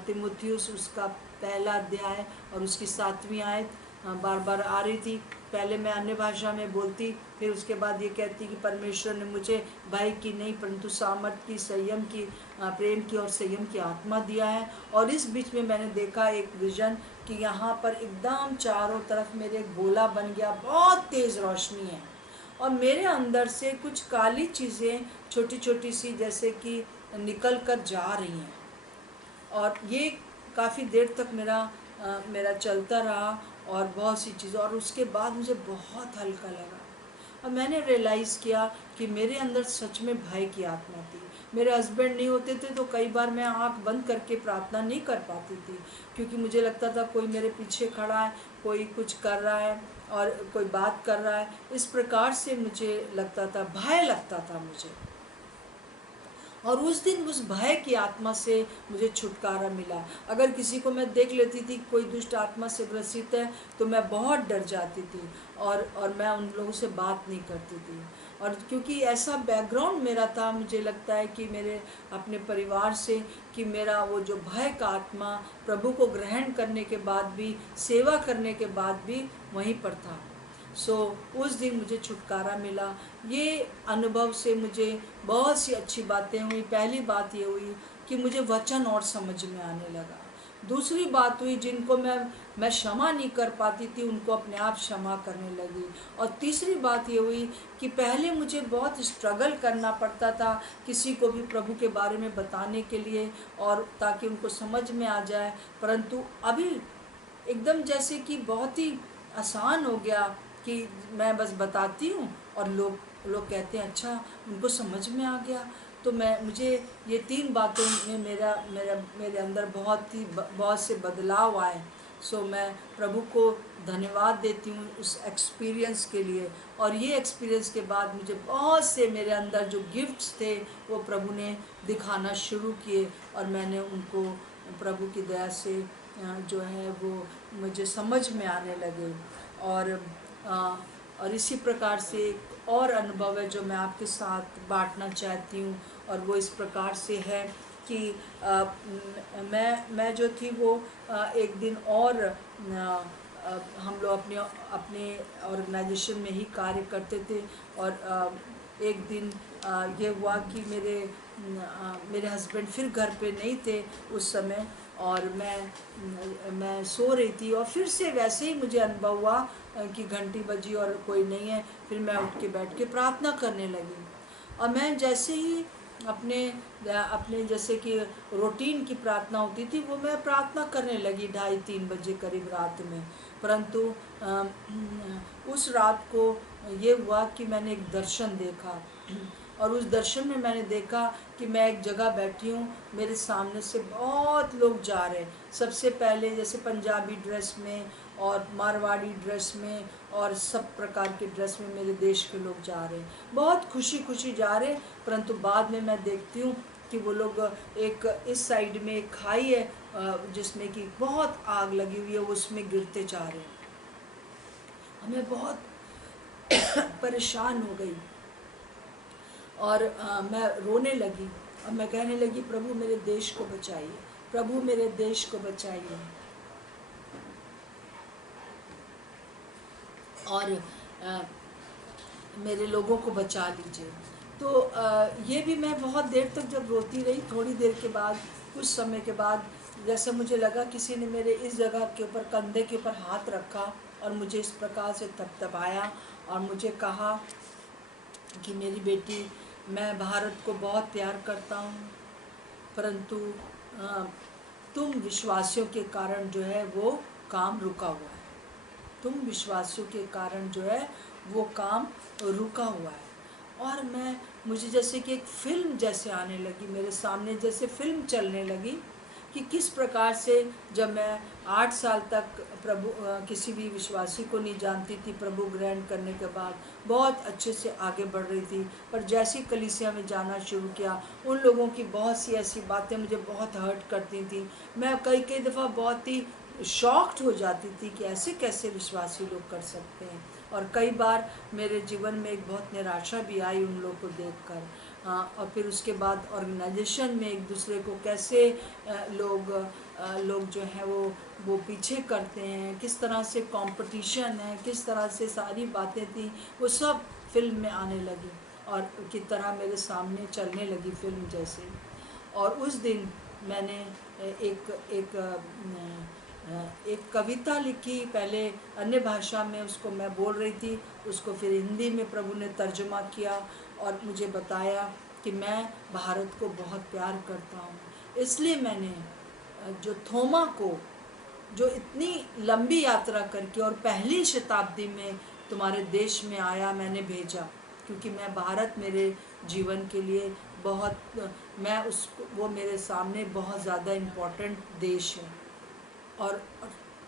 तिमुथियुस उसका पहला अध्याय और उसकी 7वीं आयत बार बार आ रही थी। पहले मैं अन्य भाषा में बोलती, फिर उसके बाद ये कहती कि परमेश्वर ने मुझे भय की नहीं परंतु सामर्थ की, संयम की, प्रेम की और संयम की आत्मा दिया है। और इस बीच में मैंने देखा एक विजन कि यहाँ पर एकदम चारों तरफ मेरे एक गोला बन गया, बहुत तेज़ रोशनी है, और मेरे अंदर से कुछ काली चीज़ें छोटी छोटी सी जैसे कि निकल कर जा रही हैं। और ये काफ़ी देर तक मेरा चलता रहा, और बहुत सी चीज़ें। और उसके बाद मुझे बहुत हल्का लगा, और मैंने रियलाइज़ किया कि मेरे अंदर सच में भय की आत्मा थी। मेरे हस्बैंड नहीं होते थे तो कई बार मैं आंख बंद करके प्रार्थना नहीं कर पाती थी, क्योंकि मुझे लगता था कोई मेरे पीछे खड़ा है, कोई कुछ कर रहा है और कोई बात कर रहा है। इस प्रकार से मुझे लगता था, भय लगता था मुझे। और उस दिन उस भय की आत्मा से मुझे छुटकारा मिला। अगर किसी को मैं देख लेती थी कोई दुष्ट आत्मा से ग्रसित है तो मैं बहुत डर जाती थी, और मैं उन लोगों से बात नहीं करती थी। और क्योंकि ऐसा बैकग्राउंड मेरा था, मुझे लगता है कि मेरे अपने परिवार से, कि मेरा वो जो भय का आत्मा प्रभु को ग्रहण करने के बाद भी, सेवा करने के बाद भी वहीं पर था। उस दिन मुझे छुटकारा मिला। ये अनुभव से मुझे बहुत सी अच्छी बातें हुई। पहली बात ये हुई कि मुझे वचन और समझ में आने लगा। दूसरी बात हुई, जिनको मैं क्षमा नहीं कर पाती थी उनको अपने आप क्षमा करने लगी। और तीसरी बात ये हुई कि पहले मुझे बहुत स्ट्रगल करना पड़ता था किसी को भी प्रभु के बारे में बताने के लिए, और ताकि उनको समझ में आ जाए, परंतु अभी एकदम जैसे कि बहुत ही आसान हो गया कि मैं बस बताती हूँ और लोग कहते हैं अच्छा उनको समझ में आ गया। तो मुझे ये 3 बातों में मेरे अंदर बहुत से बदलाव आए। मैं प्रभु को धन्यवाद देती हूँ उस एक्सपीरियंस के लिए। और ये एक्सपीरियंस के बाद मुझे बहुत से मेरे अंदर जो गिफ्ट्स थे वो प्रभु ने दिखाना शुरू किए, और मैंने उनको प्रभु की दया से जो है वो मुझे समझ में आने लगे। और इसी प्रकार से एक और अनुभव है जो मैं आपके साथ बांटना चाहती हूँ, और वो इस प्रकार से है कि मैं जो थी वो एक दिन और हम लोग अपने अपने ऑर्गेनाइजेशन में ही कार्य करते थे। और एक दिन ये हुआ कि मेरे हस्बैंड फिर घर पे नहीं थे उस समय, और मैं सो रही थी, और फिर से वैसे ही मुझे अनुभव हुआ कि घंटी बजी और कोई नहीं है। फिर मैं उठ के बैठ के प्रार्थना करने लगी, और मैं जैसे ही अपने अपने जैसे कि रूटीन की प्रार्थना होती थी वो मैं प्रार्थना करने लगी 2:30-3 बजे करीब रात में। परंतु उस रात को ये हुआ कि मैंने एक दर्शन देखा, और उस दर्शन में मैंने देखा कि मैं एक जगह बैठी हूँ, मेरे सामने से बहुत लोग जा रहे हैं। सबसे पहले जैसे पंजाबी ड्रेस में और मारवाड़ी ड्रेस में और सब प्रकार के ड्रेस में मेरे देश के लोग जा रहे हैं, बहुत खुशी खुशी जा रहे हैं। परंतु बाद में मैं देखती हूँ कि वो लोग एक इस साइड में एक खाई है जिसमें कि बहुत आग लगी हुई है, उसमें गिरते जा रहे हैं। हमें बहुत परेशान हो गई, और मैं रोने लगी, और मैं कहने लगी प्रभु मेरे देश को बचाइए, प्रभु मेरे देश को बचाइए। और मेरे लोगों को बचा लीजिए। तो ये भी मैं बहुत देर तक जब रोती रही, थोड़ी देर के बाद, कुछ समय के बाद, जैसे मुझे लगा किसी ने मेरे इस जगह के ऊपर, कंधे के ऊपर हाथ रखा और मुझे इस प्रकार से थपथपाया और मुझे कहा कि मेरी बेटी, मैं भारत को बहुत प्यार करता हूँ, परंतु तुम विश्वासियों के कारण जो है वो काम रुका हुआ है। तुम विश्वासियों के कारण जो है वो काम रुका हुआ है। और मुझे जैसे कि एक फिल्म जैसे आने लगी, मेरे सामने जैसे फिल्म चलने लगी कि किस प्रकार से जब मैं 8 साल तक किसी भी विश्वासी को नहीं जानती थी, प्रभु ग्रहण करने के बाद बहुत अच्छे से आगे बढ़ रही थी, पर जैसी कलीसिया में जाना शुरू किया, उन लोगों की बहुत सी ऐसी बातें मुझे बहुत हर्ट करती थी। मैं कई कई दफ़ा बहुत ही शॉक्ड हो जाती थी कि ऐसे कैसे विश्वासी लोग कर सकते हैं। और कई बार मेरे जीवन में एक बहुत निराशा भी आई उन लोगों को देखकर। और फिर उसके बाद ऑर्गेनाइजेशन में एक दूसरे को कैसे लोग जो है वो पीछे करते हैं, किस तरह से कंपटीशन है, किस तरह से सारी बातें थी, वो सब फिल्म में आने लगी और की तरह मेरे सामने चलने लगी फिल्म जैसे। और उस दिन मैंने एक एक एक कविता लिखी, पहले अन्य भाषा में उसको मैं बोल रही थी, उसको फिर हिंदी में प्रभु ने तर्जुमा किया और मुझे बताया कि मैं भारत को बहुत प्यार करता हूँ। इसलिए मैंने जो थोमा को, जो इतनी लंबी यात्रा करके और पहली शताब्दी में तुम्हारे देश में आया, मैंने भेजा, क्योंकि मैं भारत मेरे जीवन के लिए बहुत, मैं उसको, वो मेरे सामने बहुत ज़्यादा इम्पोर्टेंट देश है। और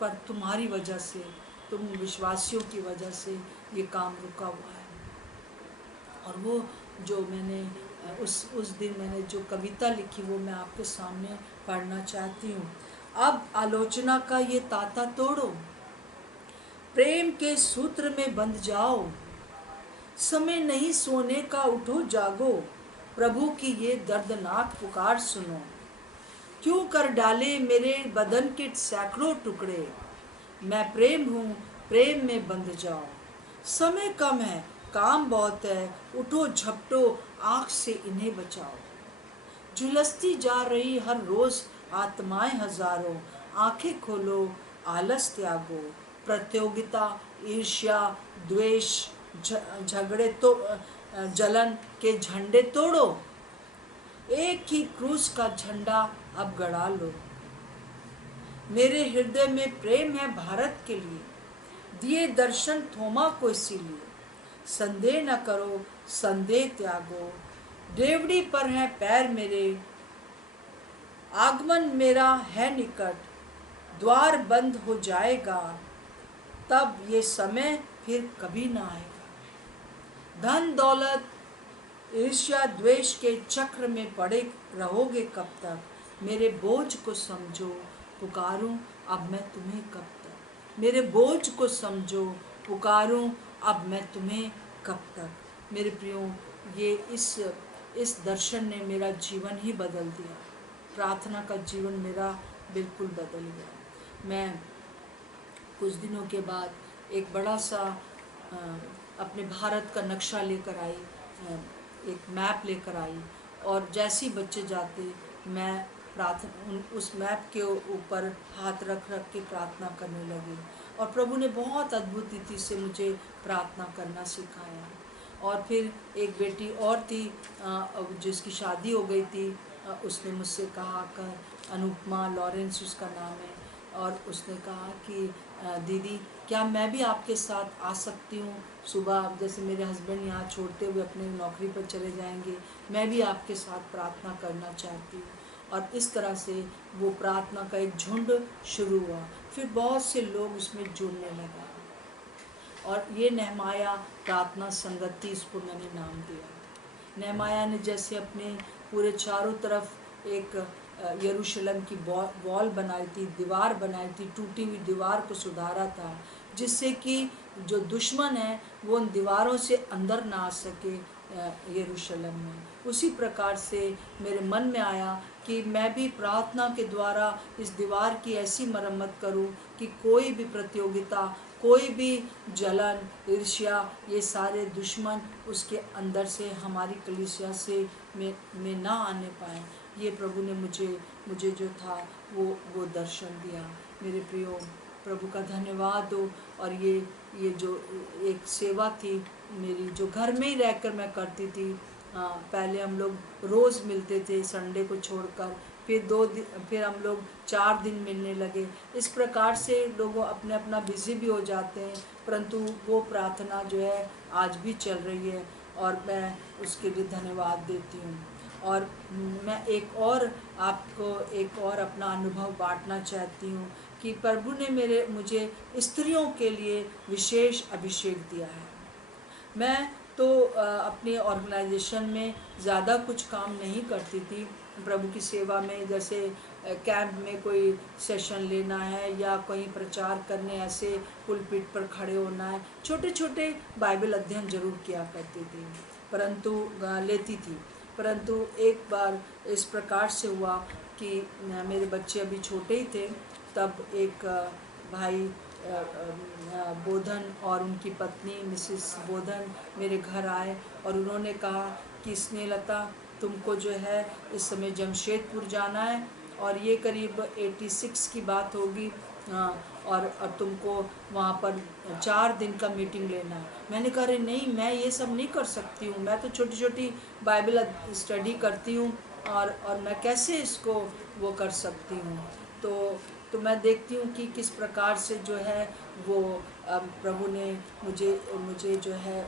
पर तुम्हारी वजह से, तुम विश्वासियों की वजह से ये काम रुका हुआ है। और वो जो मैंने उस दिन मैंने जो कविता लिखी वो मैं आपके सामने पढ़ना चाहती हूँ। अब आलोचना का ये तांता तोड़ो, प्रेम के सूत्र में बंध जाओ, समय नहीं सोने का, उठो जागो, प्रभु की ये दर्दनाक पुकार सुनो। क्यों कर डाले मेरे बदन के सैकड़ों टुकड़े, मैं प्रेम हूँ, प्रेम में बंध जाओ। समय कम है, काम बहुत है, उठो झपटो, आँख से इन्हें बचाओ। झुलसती जा रही हर रोज आत्माएं हजारों, आंखें खोलो, आलस त्यागो। प्रतियोगिता, ईर्ष्या, द्वेष, झगड़े तो जलन के झंडे तोड़ो, एक ही क्रूस का झंडा अब गड़ा लो। मेरे हृदय में प्रेम है भारत के लिए, दिए दर्शन थोमा को इसीलिए। संदेह न करो, संदेह त्यागो, डेवड़ी पर है पैर मेरे, आगमन मेरा है निकट, द्वार बंद हो जाएगा, तब ये समय फिर कभी ना आएगा। धन दौलत, ईर्ष्या द्वेष के चक्र में पड़े रहोगे कब तक, मेरे बोझ को समझो, पुकारूं अब मैं तुम्हें कब तक। मेरे बोझ को समझो, पुकारूं अब मैं तुम्हें कब तक। मेरे प्रियो, ये इस दर्शन ने मेरा जीवन ही बदल दिया। प्रार्थना का जीवन मेरा बिल्कुल बदल गया। मैं कुछ दिनों के बाद एक बड़ा सा अ, अपने भारत का नक्शा लेकर आई, एक मैप लेकर आई, और जैसे ही बच्चे जाते मैं प्रार्थना उस मैप के ऊपर हाथ रख रख के प्रार्थना करने लगी, और प्रभु ने बहुत अद्भुत रीति से मुझे प्रार्थना करना सिखाया। और फिर एक बेटी और थी जिसकी शादी हो गई थी, उसने मुझसे कहा कर, अनुपमा लॉरेंस उसका नाम है, और उसने कहा कि दीदी क्या मैं भी आपके साथ आ सकती हूँ सुबह, जैसे मेरे हस्बैंड यहाँ छोड़ते हुए अपने नौकरी पर चले जाएंगे, मैं भी आपके साथ प्रार्थना करना चाहती हूँ। और इस तरह से वो प्रार्थना का एक झुंड शुरू हुआ, फिर बहुत से लोग उसमें जुड़ने लगा, और ये नेहमाया प्रार्थना संगति इसको मैंने नाम दिया। नेहमाया ने जैसे अपने पूरे चारों तरफ एक यरूशलेम की वॉल बनाई थी, दीवार बनाई थी, टूटी हुई दीवार को सुधारा था, जिससे कि जो दुश्मन है वो उन दीवारों से अंदर ना आ सके यरूशलेम में। उसी प्रकार से मेरे मन में आया कि मैं भी प्रार्थना के द्वारा इस दीवार की ऐसी मरम्मत करूं कि कोई भी प्रतियोगिता, कोई भी जलन, ईर्ष्या, ये सारे दुश्मन उसके अंदर से हमारी कलीसिया से में ना आने पाए। ये प्रभु ने मुझे जो था वो दर्शन दिया। मेरे प्रियो, प्रभु का धन्यवाद हो। और ये जो एक सेवा थी मेरी, जो घर में ही रहकर मैं करती थी। पहले हम लोग रोज़ मिलते थे संडे को छोड़कर, फिर हम लोग 4 दिन मिलने लगे। इस प्रकार से लोग अपने अपना बिजी भी हो जाते हैं, परंतु वो प्रार्थना जो है आज भी चल रही है, और मैं उसके लिए धन्यवाद देती हूँ। और मैं एक और अपना अनुभव बांटना चाहती हूँ कि प्रभु ने मुझे स्त्रियों के लिए विशेष अभिषेक दिया है। मैं तो अपने ऑर्गेनाइजेशन में ज़्यादा कुछ काम नहीं करती थी प्रभु की सेवा में, जैसे कैंप में कोई सेशन लेना है या कहीं प्रचार करने, ऐसे पुलपिट पर खड़े होना है, छोटे छोटे बाइबल अध्ययन जरूर किया करती थी, परंतु एक बार इस प्रकार से हुआ कि मेरे बच्चे अभी छोटे ही थे, तब एक भाई बोधन और उनकी पत्नी मिसिस बोधन मेरे घर आए, और उन्होंने कहा कि स्नेहलता, तुमको जो है इस समय जमशेदपुर जाना है, और ये करीब 86 की बात होगी, और तुमको वहाँ पर 4 दिन का मीटिंग लेना है। मैंने कहा अरे नहीं, मैं ये सब नहीं कर सकती हूँ, मैं तो छोटी छोटी बाइबल स्टडी करती हूँ, और मैं कैसे इसको वो कर सकती हूँ। तो मैं देखती हूँ कि किस प्रकार से जो है वो प्रभु ने मुझे जो है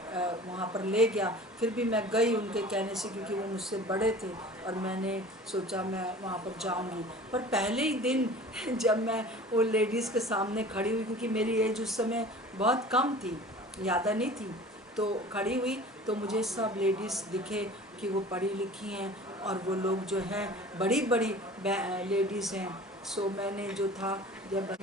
वहाँ पर ले गया। फिर भी मैं गई उनके कहने से, क्योंकि वो मुझसे बड़े थे, और मैंने सोचा मैं वहाँ पर जाऊँगी। पर पहले ही दिन जब मैं वो लेडीज़ के सामने खड़ी हुई, क्योंकि मेरी एज उस समय बहुत कम थी, ज़्यादा नहीं थी, तो खड़ी हुई तो मुझे सब लेडीज़ दिखे कि वो पढ़ी लिखी हैं, और वो लोग जो हैं बड़ी बड़ी लेडीज़ हैं। सो मैंने जो था, जब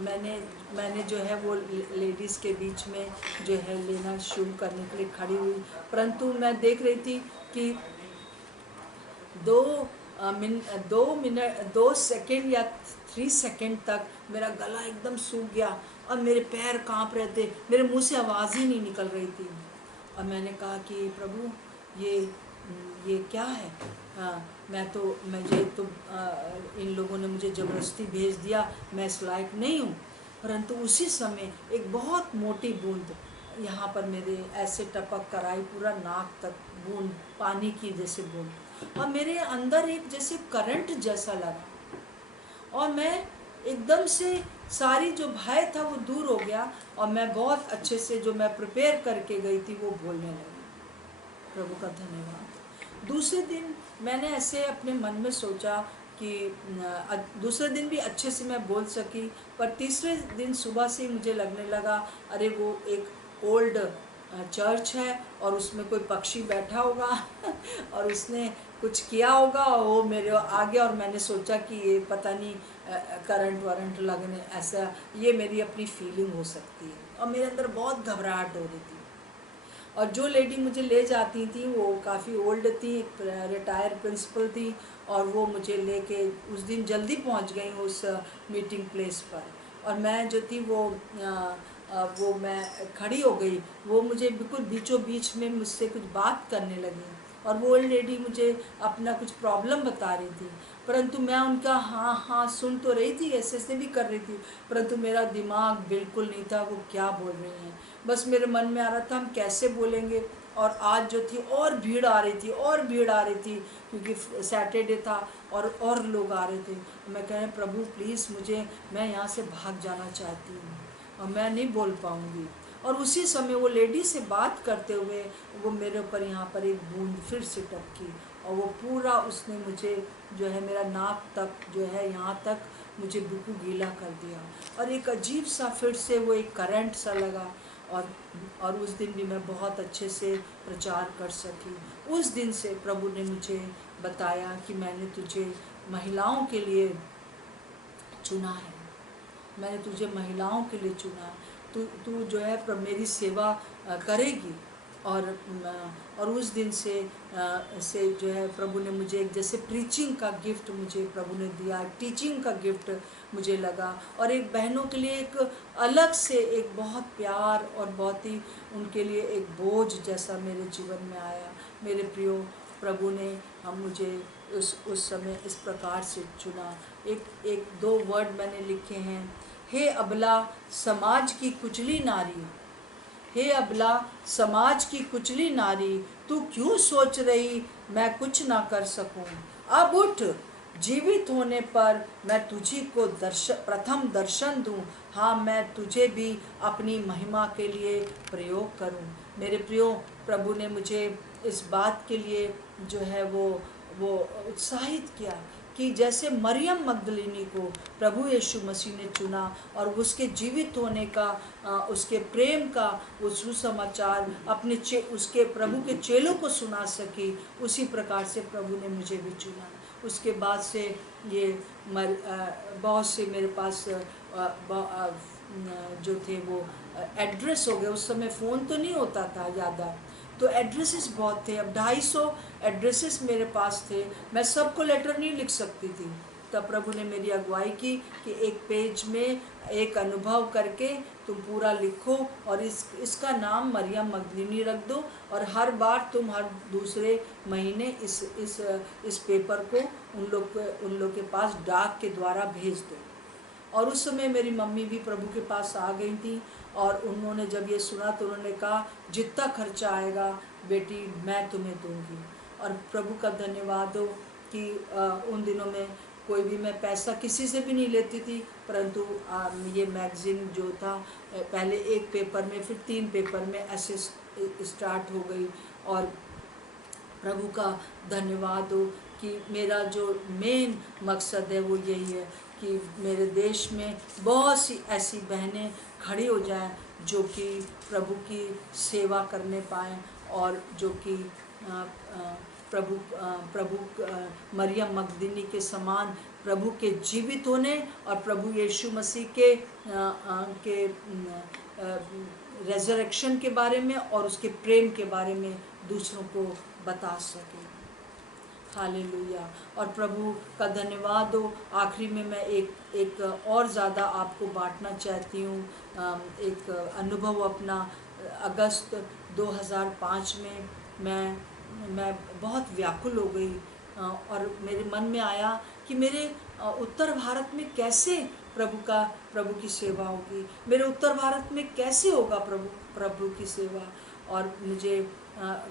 मैंने जो है वो लेडीज़ के बीच में जो है लेना शुरू करने के लिए खड़ी हुई, परंतु मैं देख रही थी कि 2 सेकेंड या 3 सेकेंड तक मेरा गला एकदम सूख गया, और मेरे पैर कांप रहे थे, मेरे मुंह से आवाज़ ही नहीं निकल रही थी। और मैंने कहा कि प्रभु ये क्या है? मुझे तो इन लोगों ने मुझे ज़बरदस्ती भेज दिया, मैं इस लायक नहीं हूँ। परंतु उसी समय एक बहुत मोटी बूंद यहाँ पर मेरे ऐसे टपक कर आई, पूरा नाक तक बूंद, पानी की जैसे बूंद, और मेरे अंदर एक जैसे करंट जैसा लगा, और मैं एकदम से सारी जो भय था वो दूर हो गया, और मैं बहुत अच्छे से जो मैं प्रिपेयर करके गई थी वो बोलने लगी। प्रभु का धन्यवाद। दूसरे दिन मैंने ऐसे अपने मन में सोचा कि दूसरे दिन भी अच्छे से मैं बोल सकी, पर तीसरे दिन सुबह से मुझे लगने लगा अरे वो एक ओल्ड चर्च है, और उसमें कोई पक्षी बैठा होगा और उसने कुछ किया होगा, और वो मेरे आगे, और मैंने सोचा कि ये पता नहीं करंट वरंट लगने, ऐसा ये मेरी अपनी फीलिंग हो सकती है, और मेरे अंदर बहुत घबराहट हो रही थी। और जो लेडी मुझे ले जाती थी वो काफ़ी ओल्ड थी, एक रिटायर प्रिंसिपल थी, और वो मुझे लेके उस दिन जल्दी पहुंच गई उस मीटिंग प्लेस पर। और मैं जो थी वो मैं खड़ी हो गई, वो मुझे बिल्कुल बीचों बीच में मुझसे कुछ बात करने लगी, और वो ओल्ड लेडी मुझे अपना कुछ प्रॉब्लम बता रही थी, परंतु मैं उनका हाँ हाँ सुन तो रही थी, ऐसे भी कर रही थी, परंतु मेरा दिमाग बिल्कुल नहीं था वो क्या बोल रही हैं। बस मेरे मन में आ रहा था हम कैसे बोलेंगे। और आज जो थी और भीड़ आ रही थी, और भीड़ आ रही थी, क्योंकि सैटरडे था और लोग आ रहे थे। मैं कह रही प्रभु प्लीज़ मैं यहाँ से भाग जाना चाहती हूँ और मैं नहीं बोल पाऊँगी। और उसी समय वो लेडी से बात करते हुए वो मेरे ऊपर यहाँ पर एक बूंद फिर से टपकी, और वो पूरा उसने मुझे जो है मेरा नाक तक जो है यहाँ तक मुझे बिल्कुल गीला कर दिया, और एक अजीब सा फिर से वो एक करंट सा लगा। और उस दिन भी मैं बहुत अच्छे से प्रचार कर सकी। उस दिन से प्रभु ने मुझे बताया कि मैंने तुझे महिलाओं के लिए चुना है, मैंने तुझे महिलाओं के लिए चुना है, तू जो है मेरी सेवा करेगी। और उस दिन से जो है प्रभु ने मुझे एक जैसे प्रीचिंग का गिफ्ट मुझे प्रभु ने दिया, टीचिंग का गिफ्ट मुझे लगा, और एक बहनों के लिए एक अलग से एक बहुत प्यार और बहुत ही उनके लिए एक बोझ जैसा मेरे जीवन में आया। मेरे प्रियो, प्रभु ने मुझे उस समय इस प्रकार से चुना। एक दो वर्ड मैंने लिखे हैं, हे अबला समाज की कुचली नारी, हे अबला समाज की कुचली नारी, तू क्यों सोच रही मैं कुछ ना कर सकूं। अब उठ, जीवित होने पर मैं तुझी को प्रथम दर्शन दूं। हाँ, मैं तुझे भी अपनी महिमा के लिए प्रयोग करूं। मेरे प्रियो, प्रभु ने मुझे इस बात के लिए जो है वो उत्साहित किया कि जैसे मरियम मगदलिनी को प्रभु यीशु मसीह ने चुना और उसके जीवित होने का, उसके प्रेम का वो सुसमाचार उसके प्रभु के चेलों को सुना सकी, उसी प्रकार से प्रभु ने मुझे भी चुना। उसके बाद से ये बहुत से मेरे पास जो थे वो एड्रेस हो गए। उस समय फ़ोन तो नहीं होता था ज़्यादा, तो एड्रेसेस बहुत थे। अब 250 एड्रेसेस मेरे पास थे, मैं सबको लेटर नहीं लिख सकती थी। तब प्रभु ने मेरी अगुवाई की कि एक पेज में एक अनुभव करके तुम पूरा लिखो और इसका नाम मरियम मगदलिनी रख दो, और हर बार तुम हर दूसरे महीने इस पेपर को उन लोग के पास डाक के द्वारा भेज दो। और उस समय मेरी मम्मी भी प्रभु के पास आ गई थी, और उन्होंने जब ये सुना तो उन्होंने कहा जितना खर्चा आएगा बेटी मैं तुम्हें दूंगी। और प्रभु का धन्यवाद हो कि उन दिनों में कोई भी मैं पैसा किसी से भी नहीं लेती थी, परंतु ये मैगज़ीन जो था पहले एक पेपर में फिर 3 पेपर में ऐसे स्टार्ट हो गई। और प्रभु का धन्यवाद हो कि मेरा जो मेन मकसद है वो यही है कि मेरे देश में बहुत सी ऐसी बहनें खड़ी हो जाएं जो कि प्रभु की सेवा करने पाएं, और जो कि प्रभु मरियम मगदलिनी के समान प्रभु के जीवित होने और प्रभु यीशु मसीह के रेजरेक्शन के बारे में और उसके प्रेम के बारे में दूसरों को बता सके। हालेलुया। और प्रभु का धन्यवाद हो। आखिरी में मैं एक और ज़्यादा आपको बांटना चाहती हूँ एक अनुभव अपना। अगस्त 2005 में मैं बहुत व्याकुल हो गई, और मेरे मन में आया कि मेरे उत्तर भारत में कैसे प्रभु की सेवा होगी, मेरे उत्तर भारत में कैसे होगा प्रभु की सेवा, और मुझे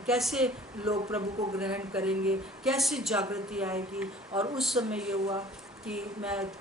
कैसे लोग प्रभु को ग्रहण करेंगे, कैसे जागृति आएगी। और उस समय ये हुआ कि मैं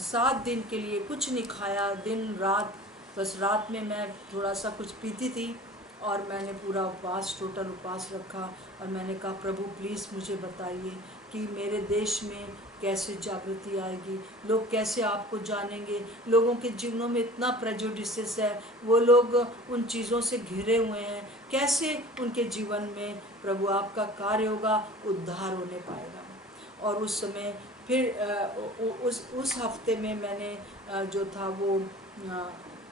7 दिन के लिए कुछ नहीं खाया, दिन रात, बस रात में मैं थोड़ा सा कुछ पीती थी, और मैंने पूरा उपवास, टोटल उपवास रखा। और मैंने कहा प्रभु प्लीज़ मुझे बताइए कि मेरे देश में कैसे जागृति आएगी, लोग कैसे आपको जानेंगे। लोगों के जीवनों में इतना प्रेजुडिसेस है, वो लोग उन चीज़ों से घिरे हुए हैं, कैसे उनके जीवन में प्रभु आपका कार्य होगा, उद्धार होने पाएगा। और उस समय फिर उस हफ्ते में मैंने जो था वो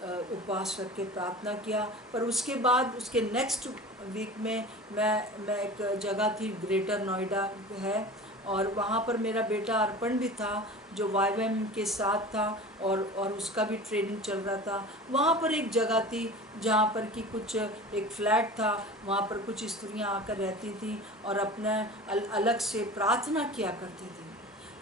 उपवास रख के प्रार्थना किया। पर उसके बाद उसके नेक्स्ट वीक में मैं एक जगह थी, ग्रेटर नोएडा है, और वहाँ पर मेरा बेटा अर्पण भी था जो YWAM के साथ था, और उसका भी ट्रेनिंग चल रहा था। वहाँ पर एक जगह थी जहाँ पर कि कुछ एक फ्लैट था, वहाँ पर कुछ स्त्रियाँ आकर रहती थी और अपना अलग से प्रार्थना किया करती थी।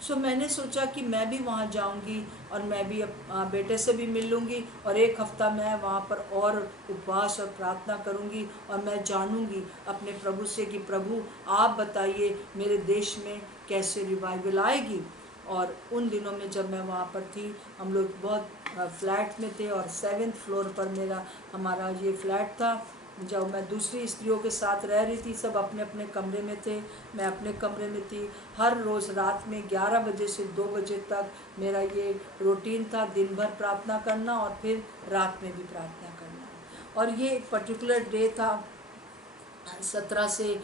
सो मैंने सोचा कि मैं भी वहाँ जाऊँगी और मैं भी बेटे से भी मिल लूँगी, और एक हफ़्ता मैं वहाँ पर और उपवास और प्रार्थना करूँगी, और मैं जानूँगी अपने प्रभु से कि प्रभु आप बताइए मेरे देश में कैसे रिवाइवल आएगी। और उन दिनों में जब मैं वहाँ पर थी, हम लोग बहुत फ्लैट में थे, और 7th फ्लोर पर हमारा ये फ्लैट था। जब मैं दूसरी स्त्रियों के साथ रह रही थी, सब अपने अपने कमरे में थे, मैं अपने कमरे में थी। हर रोज़ रात में 11 बजे से 2 बजे तक मेरा ये रूटीन था, दिन भर प्रार्थना करना और फिर रात में भी प्रार्थना करना। और ये एक पर्टिकुलर डे था 17 से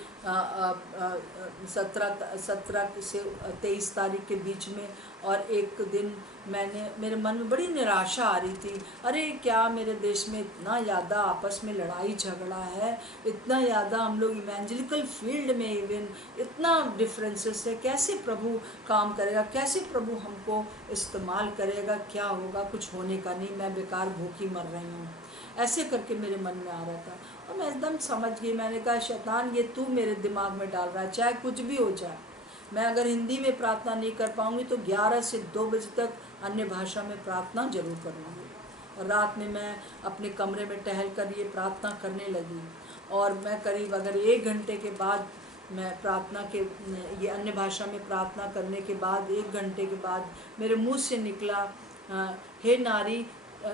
23 तारीख के बीच में। और एक दिन मेरे मन में बड़ी निराशा आ रही थी, अरे क्या मेरे देश में इतना ज़्यादा आपस में लड़ाई झगड़ा है, इतना ज़्यादा हम लोग इवेंजलिकल फील्ड में इवन इतना डिफरेंसेस है, कैसे प्रभु काम करेगा, कैसे प्रभु हमको इस्तेमाल करेगा, क्या होगा, कुछ होने का नहीं, मैं बेकार भूखी मर रही हूँ, ऐसे करके मेरे मन में आ रहा था। और मैं एकदम समझ गई, मैंने कहा शैतान ये तू मेरे दिमाग में डाल रहा है, चाहे कुछ भी हो जाए, मैं अगर हिंदी में प्रार्थना नहीं कर पाऊँगी तो 11 से 2 बजे तक अन्य भाषा में प्रार्थना जरूर करूँगी। और रात में मैं अपने कमरे में टहल कर ये प्रार्थना करने लगी, और मैं करीब अगर 1 घंटे के बाद मैं प्रार्थना के ये अन्य भाषा में प्रार्थना करने के बाद 1 घंटे के बाद मेरे मुंह से निकला, हे नारी,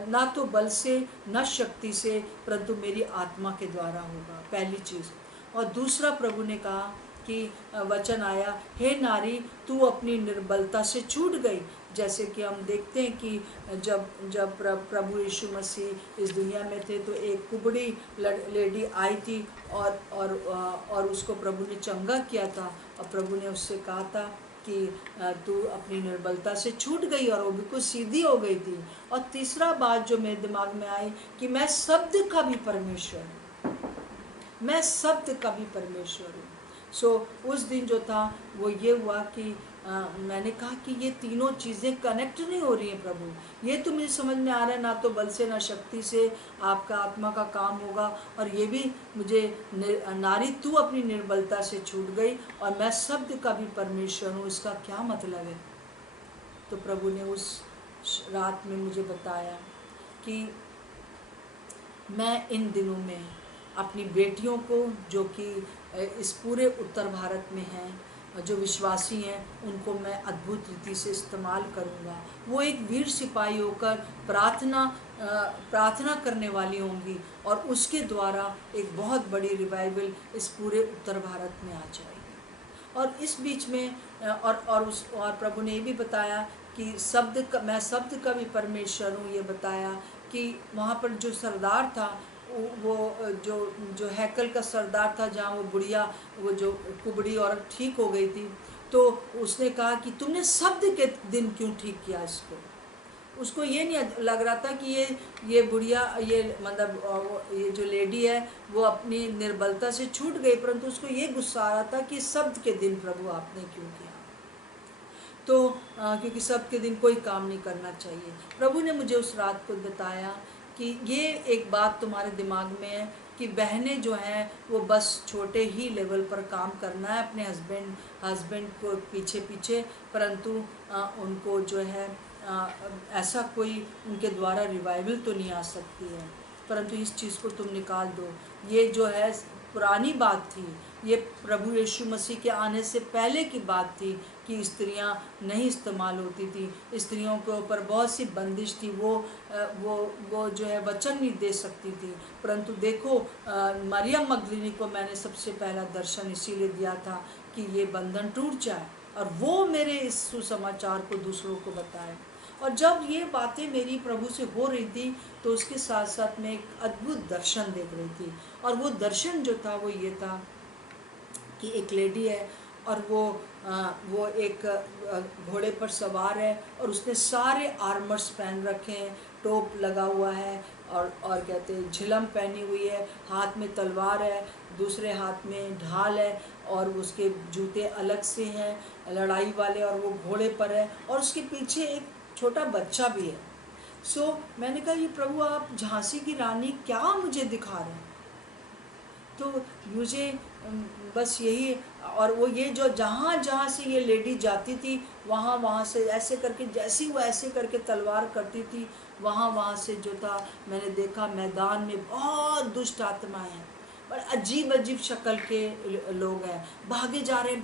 ना तो बल से न शक्ति से परंतु मेरी आत्मा के द्वारा होगा, पहली चीज़। और दूसरा प्रभु ने कहा कि वचन आया, हे नारी तू अपनी निर्बलता से छूट गई। जैसे कि हम देखते हैं कि जब प्रभु यीशु मसीह इस दुनिया में थे तो एक कुबड़ी लेडी आई थी, और उसको प्रभु ने चंगा किया था, और प्रभु ने उससे कहा था कि तू अपनी निर्बलता से छूट गई, और वो बिल्कुल सीधी हो गई थी। और तीसरा बात जो मेरे दिमाग में आई कि मैं शब्द का भी परमेश्वर हूँ, मैं शब्द का भी परमेश्वर हूँ। सो उस दिन जो था वो ये हुआ कि मैंने कहा कि ये तीनों चीज़ें कनेक्ट नहीं हो रही हैं प्रभु, ये तो मुझे समझ में आ रहा है, ना तो बल से ना शक्ति से आपका आत्मा का काम होगा, और ये भी मुझे नारी तू अपनी निर्बलता से छूट गई, और मैं शब्द का भी परमेश्वर हूँ, इसका क्या मतलब है। तो प्रभु ने उस रात में मुझे बताया कि मैं इन दिनों में अपनी बेटियों को, जो कि इस पूरे उत्तर भारत में हैं, जो विश्वासी हैं, उनको मैं अद्भुत रीति से इस्तेमाल करूँगा। वो एक वीर सिपाही होकर प्रार्थना करने वाली होंगी, और उसके द्वारा एक बहुत बड़ी रिवाइवल इस पूरे उत्तर भारत में आ जाएगी। और इस बीच में और प्रभु ने ये भी बताया कि मैं शब्द का भी परमेश्वर हूँ, ये बताया कि वहाँ पर जो सरदार था, वो जो हैकल का सरदार था, जहाँ वो बुढ़िया, वो जो कुबड़ी औरत ठीक हो गई थी, तो उसने कहा कि तुमने शब्द के दिन क्यों ठीक किया इसको। उसको ये नहीं लग रहा था कि ये बुढ़िया, ये मतलब ये जो लेडी है वो अपनी निर्बलता से छूट गई, परंतु उसको ये गुस्सा आ रहा था कि शब्द के दिन प्रभु आपने क्यों किया। तो क्योंकि शब्द के दिन कोई काम नहीं करना चाहिए। प्रभु ने मुझे उस रात को बताया कि ये एक बात तुम्हारे दिमाग में है कि बहनें जो हैं वो बस छोटे ही लेवल पर काम करना है अपने हस्बैंड को पीछे, परंतु उनको जो है ऐसा कोई उनके द्वारा रिवाइवल तो नहीं आ सकती है, परंतु इस चीज़ को तुम निकाल दो। ये जो है पुरानी बात थी, ये प्रभु यीशु मसीह के आने से पहले की बात थी कि स्त्रियां नहीं इस्तेमाल होती थी, स्त्रियों के ऊपर बहुत सी बंदिश थी, वो जो है वचन नहीं दे सकती थी। परंतु देखो मरियम मगदलीनी को मैंने सबसे पहला दर्शन इसीलिए दिया था कि ये बंधन टूट जाए, और वो मेरे इस सुसमाचार को दूसरों को बताए। और जब ये बातें मेरी प्रभु से हो रही थी तो उसके साथ साथ मैं एक अद्भुत दर्शन देख रही थी, और वो दर्शन जो था वो ये था कि एक लेडी है, और वो एक घोड़े पर सवार है, और उसने सारे आर्मर्स पहन रखे हैं, टोप लगा हुआ है, और कहते हैं झिलम पहनी हुई है, हाथ में तलवार है, दूसरे हाथ में ढाल है, और उसके जूते अलग से हैं लड़ाई वाले, और वो घोड़े पर है, और उसके पीछे एक छोटा बच्चा भी है। मैंने कहा ये प्रभु आप झांसी की रानी क्या मुझे दिखा रहे हैं। तो मुझे बस यही, और वो ये जो जहाँ जहाँ से ये लेडी जाती थी वहाँ वहाँ से ऐसे करके, जैसे वो ऐसे करके तलवार करती थी, वहाँ वहाँ से जो था मैंने देखा मैदान में बहुत दुष्ट आत्माएं हैं, बड़े अजीब अजीब शक्ल के लोग हैं, भागे जा रहे हैं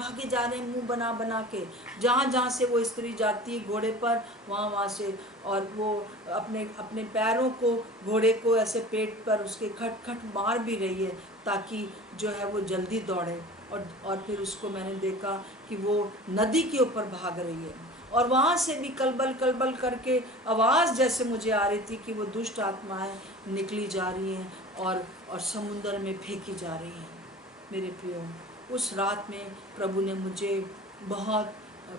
मुंह बना बना के, जहाँ जहाँ से वो स्त्री जाती है घोड़े पर वहाँ वहाँ से, और वो अपने अपने पैरों को घोड़े को ऐसे पेट पर उसके खट खट मार भी रही है ताकि जो है वो जल्दी दौड़े। और फिर उसको मैंने देखा कि वो नदी के ऊपर भाग रही है, और वहाँ से भी कलबल कलबल करके आवाज़ जैसे मुझे आ रही थी कि वो दुष्ट आत्माएं निकली जा रही हैं और समुंदर में फेंकी जा रही हैं। मेरे प्रियो, उस रात में प्रभु ने मुझे बहुत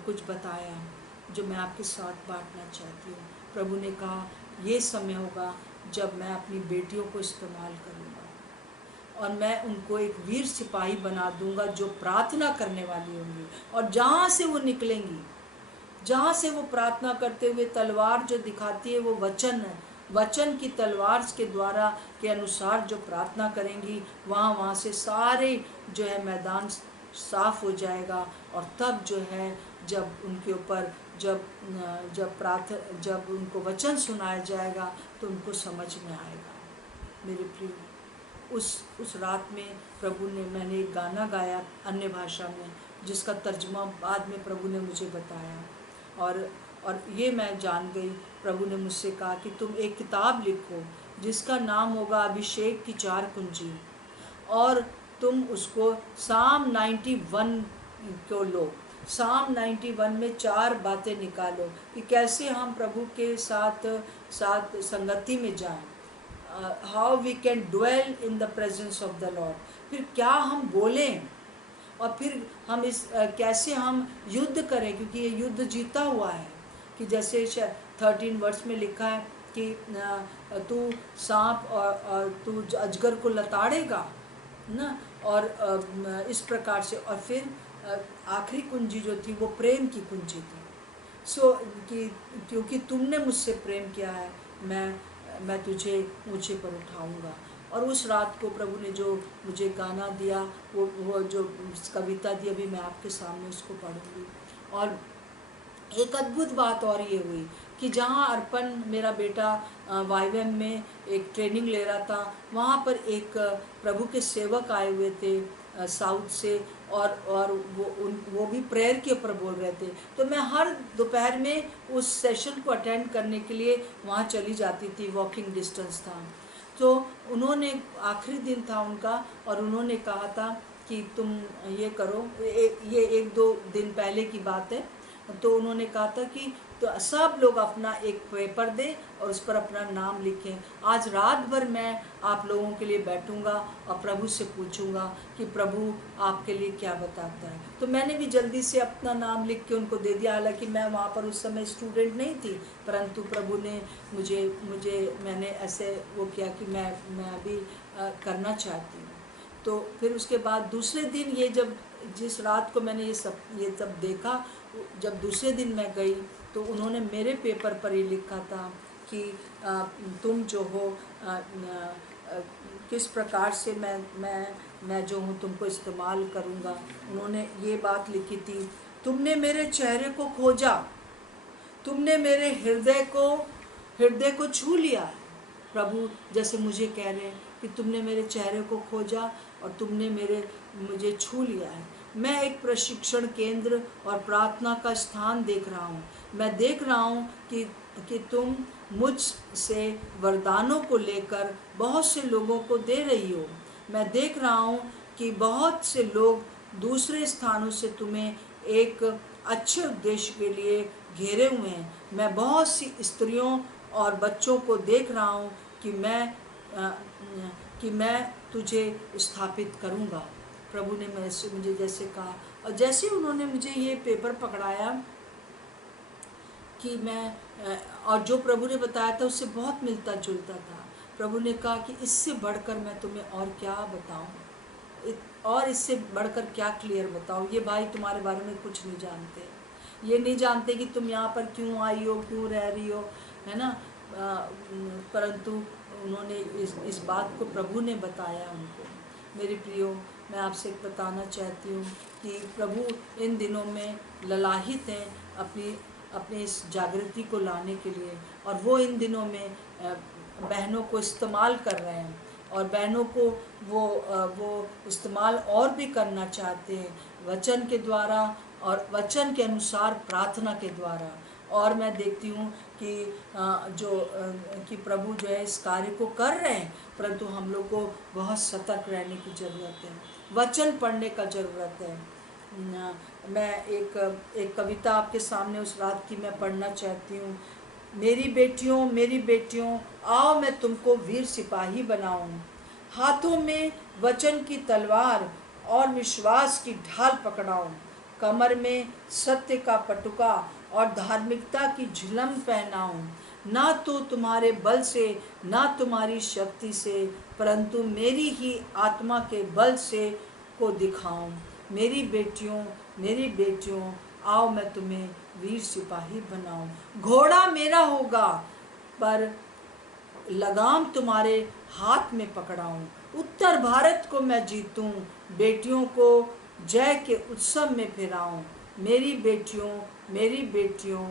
कुछ बताया जो मैं आपके साथ बांटना चाहती हूँ। प्रभु ने कहा ये समय होगा जब मैं अपनी बेटियों को इस्तेमाल करूँगा, और मैं उनको एक वीर सिपाही बना दूंगा जो प्रार्थना करने वाली होंगी, और जहाँ से वो निकलेंगी, जहाँ से वो प्रार्थना करते हुए तलवार जो दिखाती है वो वचन है, वचन की तलवार के द्वारा के अनुसार जो प्रार्थना करेंगी, वहाँ वहाँ से सारे जो है मैदान साफ हो जाएगा। और तब जो है जब उनके ऊपर जब उनको वचन सुनाया जाएगा तो उनको समझ में आएगा। मेरे प्रिय, उस रात में प्रभु ने, मैंने एक गाना गाया अन्य भाषा में जिसका तर्जुमा बाद में प्रभु ने मुझे बताया, और ये मैं जान गई। प्रभु ने मुझसे कहा कि तुम एक किताब लिखो जिसका नाम होगा अभिषेक की 4 कुंजी, और तुम उसको साम 91 को लो। साम 91 में 4 बातें निकालो कि कैसे हम प्रभु के साथ संगति में जाएं, how we can dwell in the presence of the Lord. फिर क्या हम बोलें, और फिर हम कैसे हम युद्ध करें, क्योंकि ये युद्ध जीता हुआ है। कि जैसे 13 वर्ष में लिखा है कि तू सांप और तू अजगर को लताड़ेगा ना, और इस प्रकार से। और फिर आखिरी कुंजी जो थी वो प्रेम की कुंजी थी। कि क्योंकि तुमने मुझसे प्रेम किया है, मैं तुझे ऊंचे पर उठाऊंगा। और उस रात को प्रभु ने जो मुझे गाना दिया, वो जो कविता दी, अभी मैं आपके सामने उसको पढ़ूंगी। और एक अद्भुत बात और ये हुई कि जहाँ अर्पण मेरा बेटा वाईएम में एक ट्रेनिंग ले रहा था, वहाँ पर एक प्रभु के सेवक आए हुए थे साउथ से, और वो भी प्रेयर के ऊपर बोल रहे थे। तो मैं हर दोपहर में उस सेशन को अटेंड करने के लिए वहाँ चली जाती थी, वॉकिंग डिस्टेंस था। तो उन्होंने, आखिरी दिन था उनका, और उन्होंने कहा था कि तुम ये करो, ये 1-2 दिन पहले की बात है। तो उन्होंने कहा था कि तो सब लोग अपना एक पेपर दें और उस पर अपना नाम लिखें। आज रात भर मैं आप लोगों के लिए बैठूंगा और प्रभु से पूछूंगा कि प्रभु आपके लिए क्या बताता है। तो मैंने भी जल्दी से अपना नाम लिख के उनको दे दिया। हालांकि मैं वहाँ पर उस समय स्टूडेंट नहीं थी, परंतु प्रभु ने मैंने ऐसे वो किया कि मैं भी करना चाहती हूँ। तो फिर उसके बाद दूसरे दिन, ये जिस रात को मैंने ये सब देखा, जब दूसरे दिन मैं गई तो उन्होंने मेरे पेपर पर ही लिखा था कि तुम जो हो किस प्रकार से मैं जो हूँ तुमको इस्तेमाल करूँगा। उन्होंने ये बात लिखी थी, तुमने मेरे चेहरे को खोजा, तुमने मेरे हृदय को छू लिया। प्रभु जैसे मुझे कह रहे हैं कि तुमने मेरे चेहरे को खोजा और तुमने मुझे छू लिया है। मैं एक प्रशिक्षण केंद्र और प्रार्थना का स्थान देख रहा हूँ। मैं देख रहा हूँ कि तुम मुझ से वरदानों को लेकर बहुत से लोगों को दे रही हो। मैं देख रहा हूँ कि बहुत से लोग दूसरे स्थानों से तुम्हें एक अच्छे उद्देश्य के लिए घेरे हुए हैं। मैं बहुत सी स्त्रियों और बच्चों को देख रहा हूँ कि मैं तुझे स्थापित करूँगा। प्रभु ने मुझे जैसे कहा, और जैसे उन्होंने मुझे ये पेपर पकड़ाया कि मैं, और जो प्रभु ने बताया था उससे बहुत मिलता जुलता था। प्रभु ने कहा कि इससे बढ़कर मैं तुम्हें और क्या बताऊं, और इससे बढ़कर क्या क्लियर बताऊं। ये भाई तुम्हारे बारे में कुछ नहीं जानते, ये नहीं जानते कि तुम यहाँ पर क्यों आई हो, क्यों रह रही हो, है ना। परंतु उन्होंने इस बात को प्रभु ने बताया उनको। मेरे प्रियो, मैं आपसे बताना चाहती हूँ कि प्रभु इन दिनों में ललाहित हैं अपनी इस जागृति को लाने के लिए, और वो इन दिनों में बहनों को इस्तेमाल कर रहे हैं, और बहनों को वो इस्तेमाल और भी करना चाहते हैं वचन के द्वारा और वचन के अनुसार प्रार्थना के द्वारा। और मैं देखती हूँ कि कि प्रभु जो है इस कार्य को कर रहे हैं, परंतु हम लोग को बहुत सतर्क रहने की ज़रूरत है, वचन पढ़ने का ज़रूरत है। मैं एक कविता आपके सामने उस रात की मैं पढ़ना चाहती हूँ। मेरी बेटियों आओ मैं तुमको वीर सिपाही बनाऊं, हाथों में वचन की तलवार और विश्वास की ढाल पकड़ाऊं, कमर में सत्य का पटुका और धार्मिकता की झिलम पहनाऊं, ना तो तुम्हारे बल से ना तुम्हारी शक्ति से, परंतु मेरी ही आत्मा के बल से को दिखाऊं। मेरी बेटियों आओ मैं तुम्हें वीर सिपाही बनाऊं, घोड़ा मेरा होगा पर लगाम तुम्हारे हाथ में पकड़ाऊं, उत्तर भारत को मैं जीतूं, बेटियों को जय के उत्सव में फिराऊं। मेरी बेटियों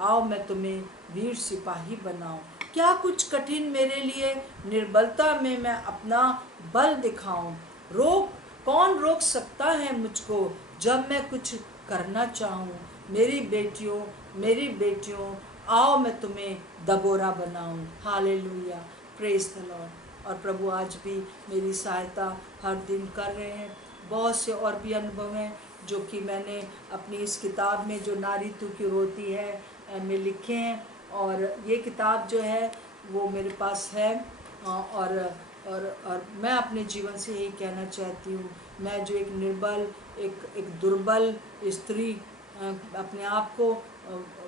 आओ मैं तुम्हें वीर सिपाही बनाऊं। क्या कुछ कठिन मेरे लिए, निर्बलता में मैं अपना बल दिखाऊं, कौन रोक सकता है मुझको जब मैं कुछ करना चाहूं। मेरी बेटियों आओ मैं तुम्हें दबोरा बनाऊं। Hallelujah, praise the Lord. और प्रभु आज भी मेरी सहायता हर दिन कर रहे हैं। बहुत से और भी अनुभव हैं जो कि मैंने अपनी इस किताब में जो नारी तू की रोती है में लिखे हैं, और ये किताब जो है वो मेरे पास है। और मैं अपने जीवन से यही कहना चाहती हूँ, मैं जो एक निर्बल एक दुर्बल स्त्री अपने आप को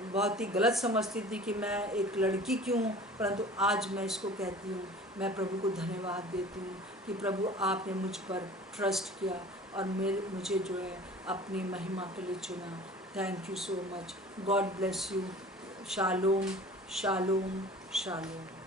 बहुत ही गलत समझती थी कि मैं एक लड़की क्यों हूँ, परंतु आज मैं इसको कहती हूँ, मैं प्रभु को धन्यवाद देती हूँ कि प्रभु आपने मुझ पर ट्रस्ट किया और मुझे जो है अपनी महिमा के लिए चुना। Thank you so much. God bless you. Shalom shalom shalom.